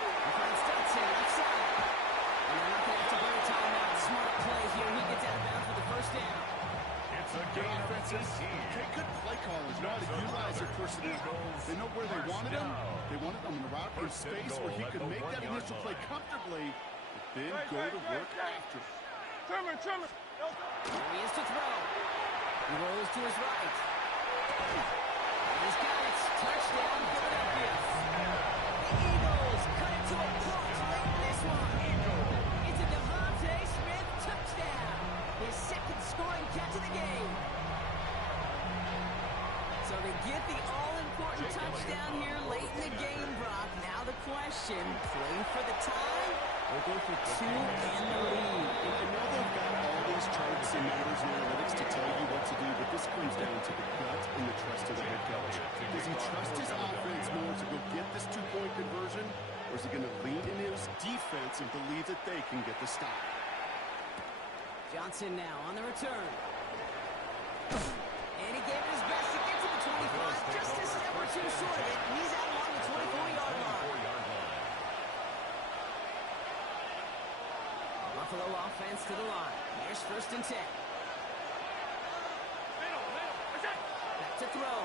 He finds Dotson left side. And they're not going to have to burn a timeout. Smart play here. He gets out of bounds for the first down. It's a gain of 15. Okay, good play callers know how to utilize their personnel. They know where they wanted him. They wanted him in the route in space where he could make that initial play comfortably, but then go to work after. Trimmer. Here he is to throw. He rolls to his right. He's got it. Touchdown, Philadelphia. The Eagles cut it to a point late in this one. It's a Devontae Smith touchdown. His 2nd scoring catch of the game. So they get the all-important touchdown here late in the game, Brock. Now the question, play for the tie or go for 2 and the lead? And I know they've got all these charts and numbers and analytics to tell you what to do, but this comes down to the gut and the trust of the head coach. Does he trust his offense more to go get this 2-point conversion, or is he going to lean in his defense and believe that they can get the stop? Johnson now on the return. And he gave it his best to get to the 25, just a step or 2 short of it. He's out along the 24-yard line. Buffalo offense to the line. Here's 1st and 10. Back to throw.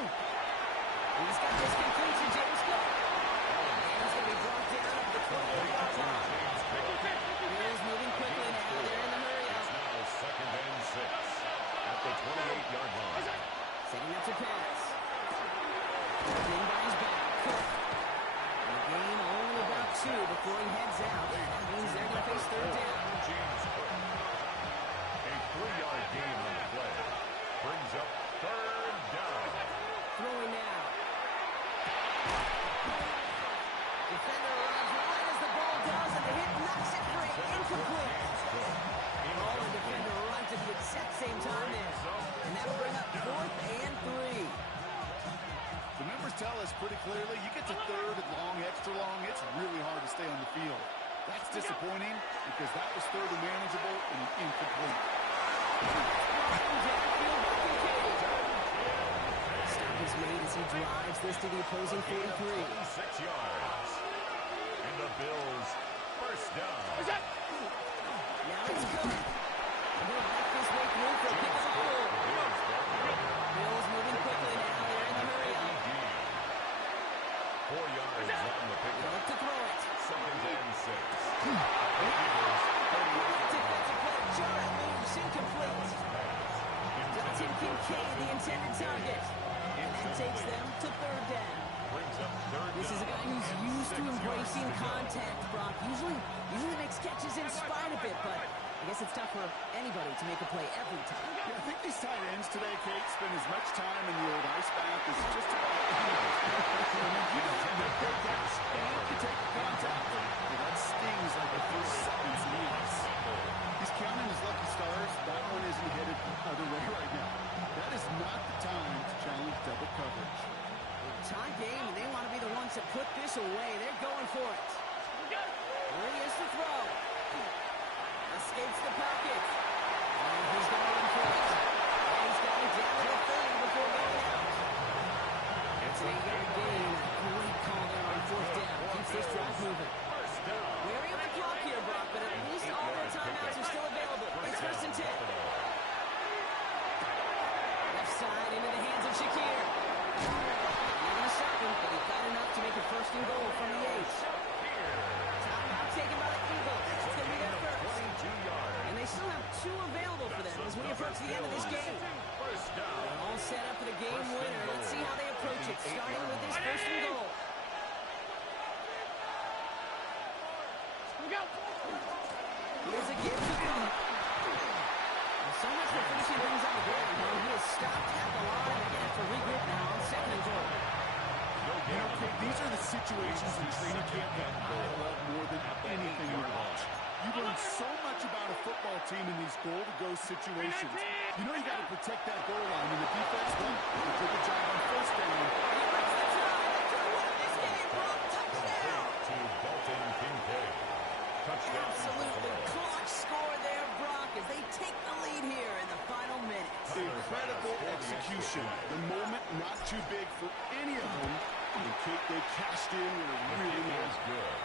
He's got this complete to James Cook. And he's going to be brought down at the 28-yard line. Bills moving quickly now. They're in the hurry up. It's now 2nd and 6 at the 28-yard line. Setting up to pass. In by his back. Cook. And the gain only about 2 before he heads out. That means they're going to face 3rd down. James Cook. A 3-yard gain on the play. Brings up 3rd down. Throwing now. Defender runs right as the ball does, and the hit knocks it free. Incomplete. Ball and defender runs at the exact same time there. And that'll bring up 4th and 3. The numbers tell us pretty clearly, you get to 3rd and long extra are long, it's really hard to stay on the field. That's disappointing because that was third and manageable and incomplete. Stop is made as he drives this to the opposing 43. 6 yards. And the Bills first down. Now it's good. He'll make this way through for a pick of the goal. Bills moving quickly now. They're in the hurry up. 4 yards on the pickup. Look to throw it. Second and 6. Defensive play. Jarrett moves incomplete. Dalton Kincaid, the intended target. And that takes them to third down. This is a guy who's used to embracing contact, Brock. Usually makes catches in spite of it, but I guess it's tough for anybody to make a play every time. Yeah, I think these tight ends today, Kate, spend as much time in the old ice bath as just about anyone. You don't have to catch and to take the contact. That stings like the first sentence in the ice. He's counting his lucky stars. That one isn't headed the other way right now. That is not the time to challenge double coverage. Tie game, and they want to be the ones that put this away. They're going for it. Here he is to throw. Escapes the pocket. And he's going to run for it. And he's got it down to the 30 before going out. It's an 8-yard gain. Great call there on fourth down. Keeps this drive moving. Weary of the clock here, Brock, but at least all their timeouts are still available. It's first and 10. Left side into the hands of Shakir. But he got enough to make it first and goal from the 8. Timeout taken by the Eagles. It's going to be their first. And they still have 2 available for them as we approach the end of this game. They're all set up for the game winner. Let's see how they approach it, starting with this first and goal. Here's a give to Brock. So much for finishing things on the ground. He is stopped at the line. They're going to have to regroup now on second and goal. You know, Kate, these are the situations in training camp that I love more than anything you watch. You learn so much about a football team in these goal-to-go situations. You know you got to protect that goal line, and the defense did a good job on first down. He breaks the tie. They could have won this game. Brock, touchdown. To Dalton Kincaid. Touchdown. Absolutely clutch score there, Brock, as they take the lead here in the final minutes. Incredible execution. The moment not too big for any of them. And Kate, they cashed in with a really nice good.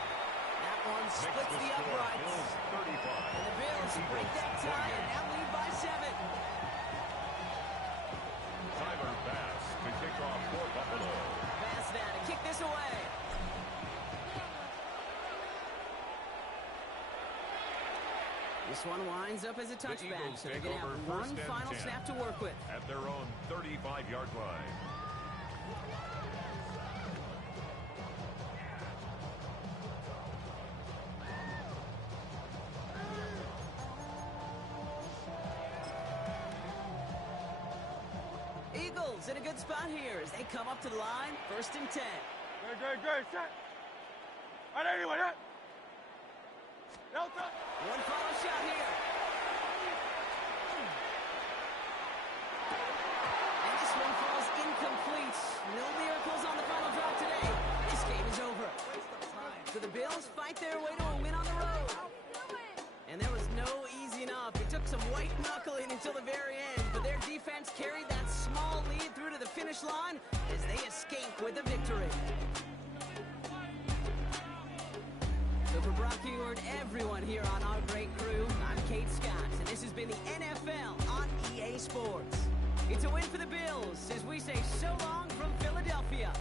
That one splits the uprights. And the Bills break that tie and now lead by 7. Tyler Bass to kick off for Buffalo. Bass now to kick this away. This one winds up as a touchback, so they're going to have one final snap to work with. At their own 35-yard line. Eagles in a good spot here as they come up to the line, first and 10. Good, set. Anyone, Delta. One final shot here. And this one falls incomplete. No miracles on the final drop today. This game is over. So the Bills fight their way to a win on the road. And there was no easing up. It took some white knuckling until the very end, but their defense carried that small lead through to the finish line as they escape with a victory. So for Brock Ewart, everyone here on our great crew, I'm Kate Scott, and this has been the NFL on EA Sports. It's a win for the Bills as we say so long from Philadelphia.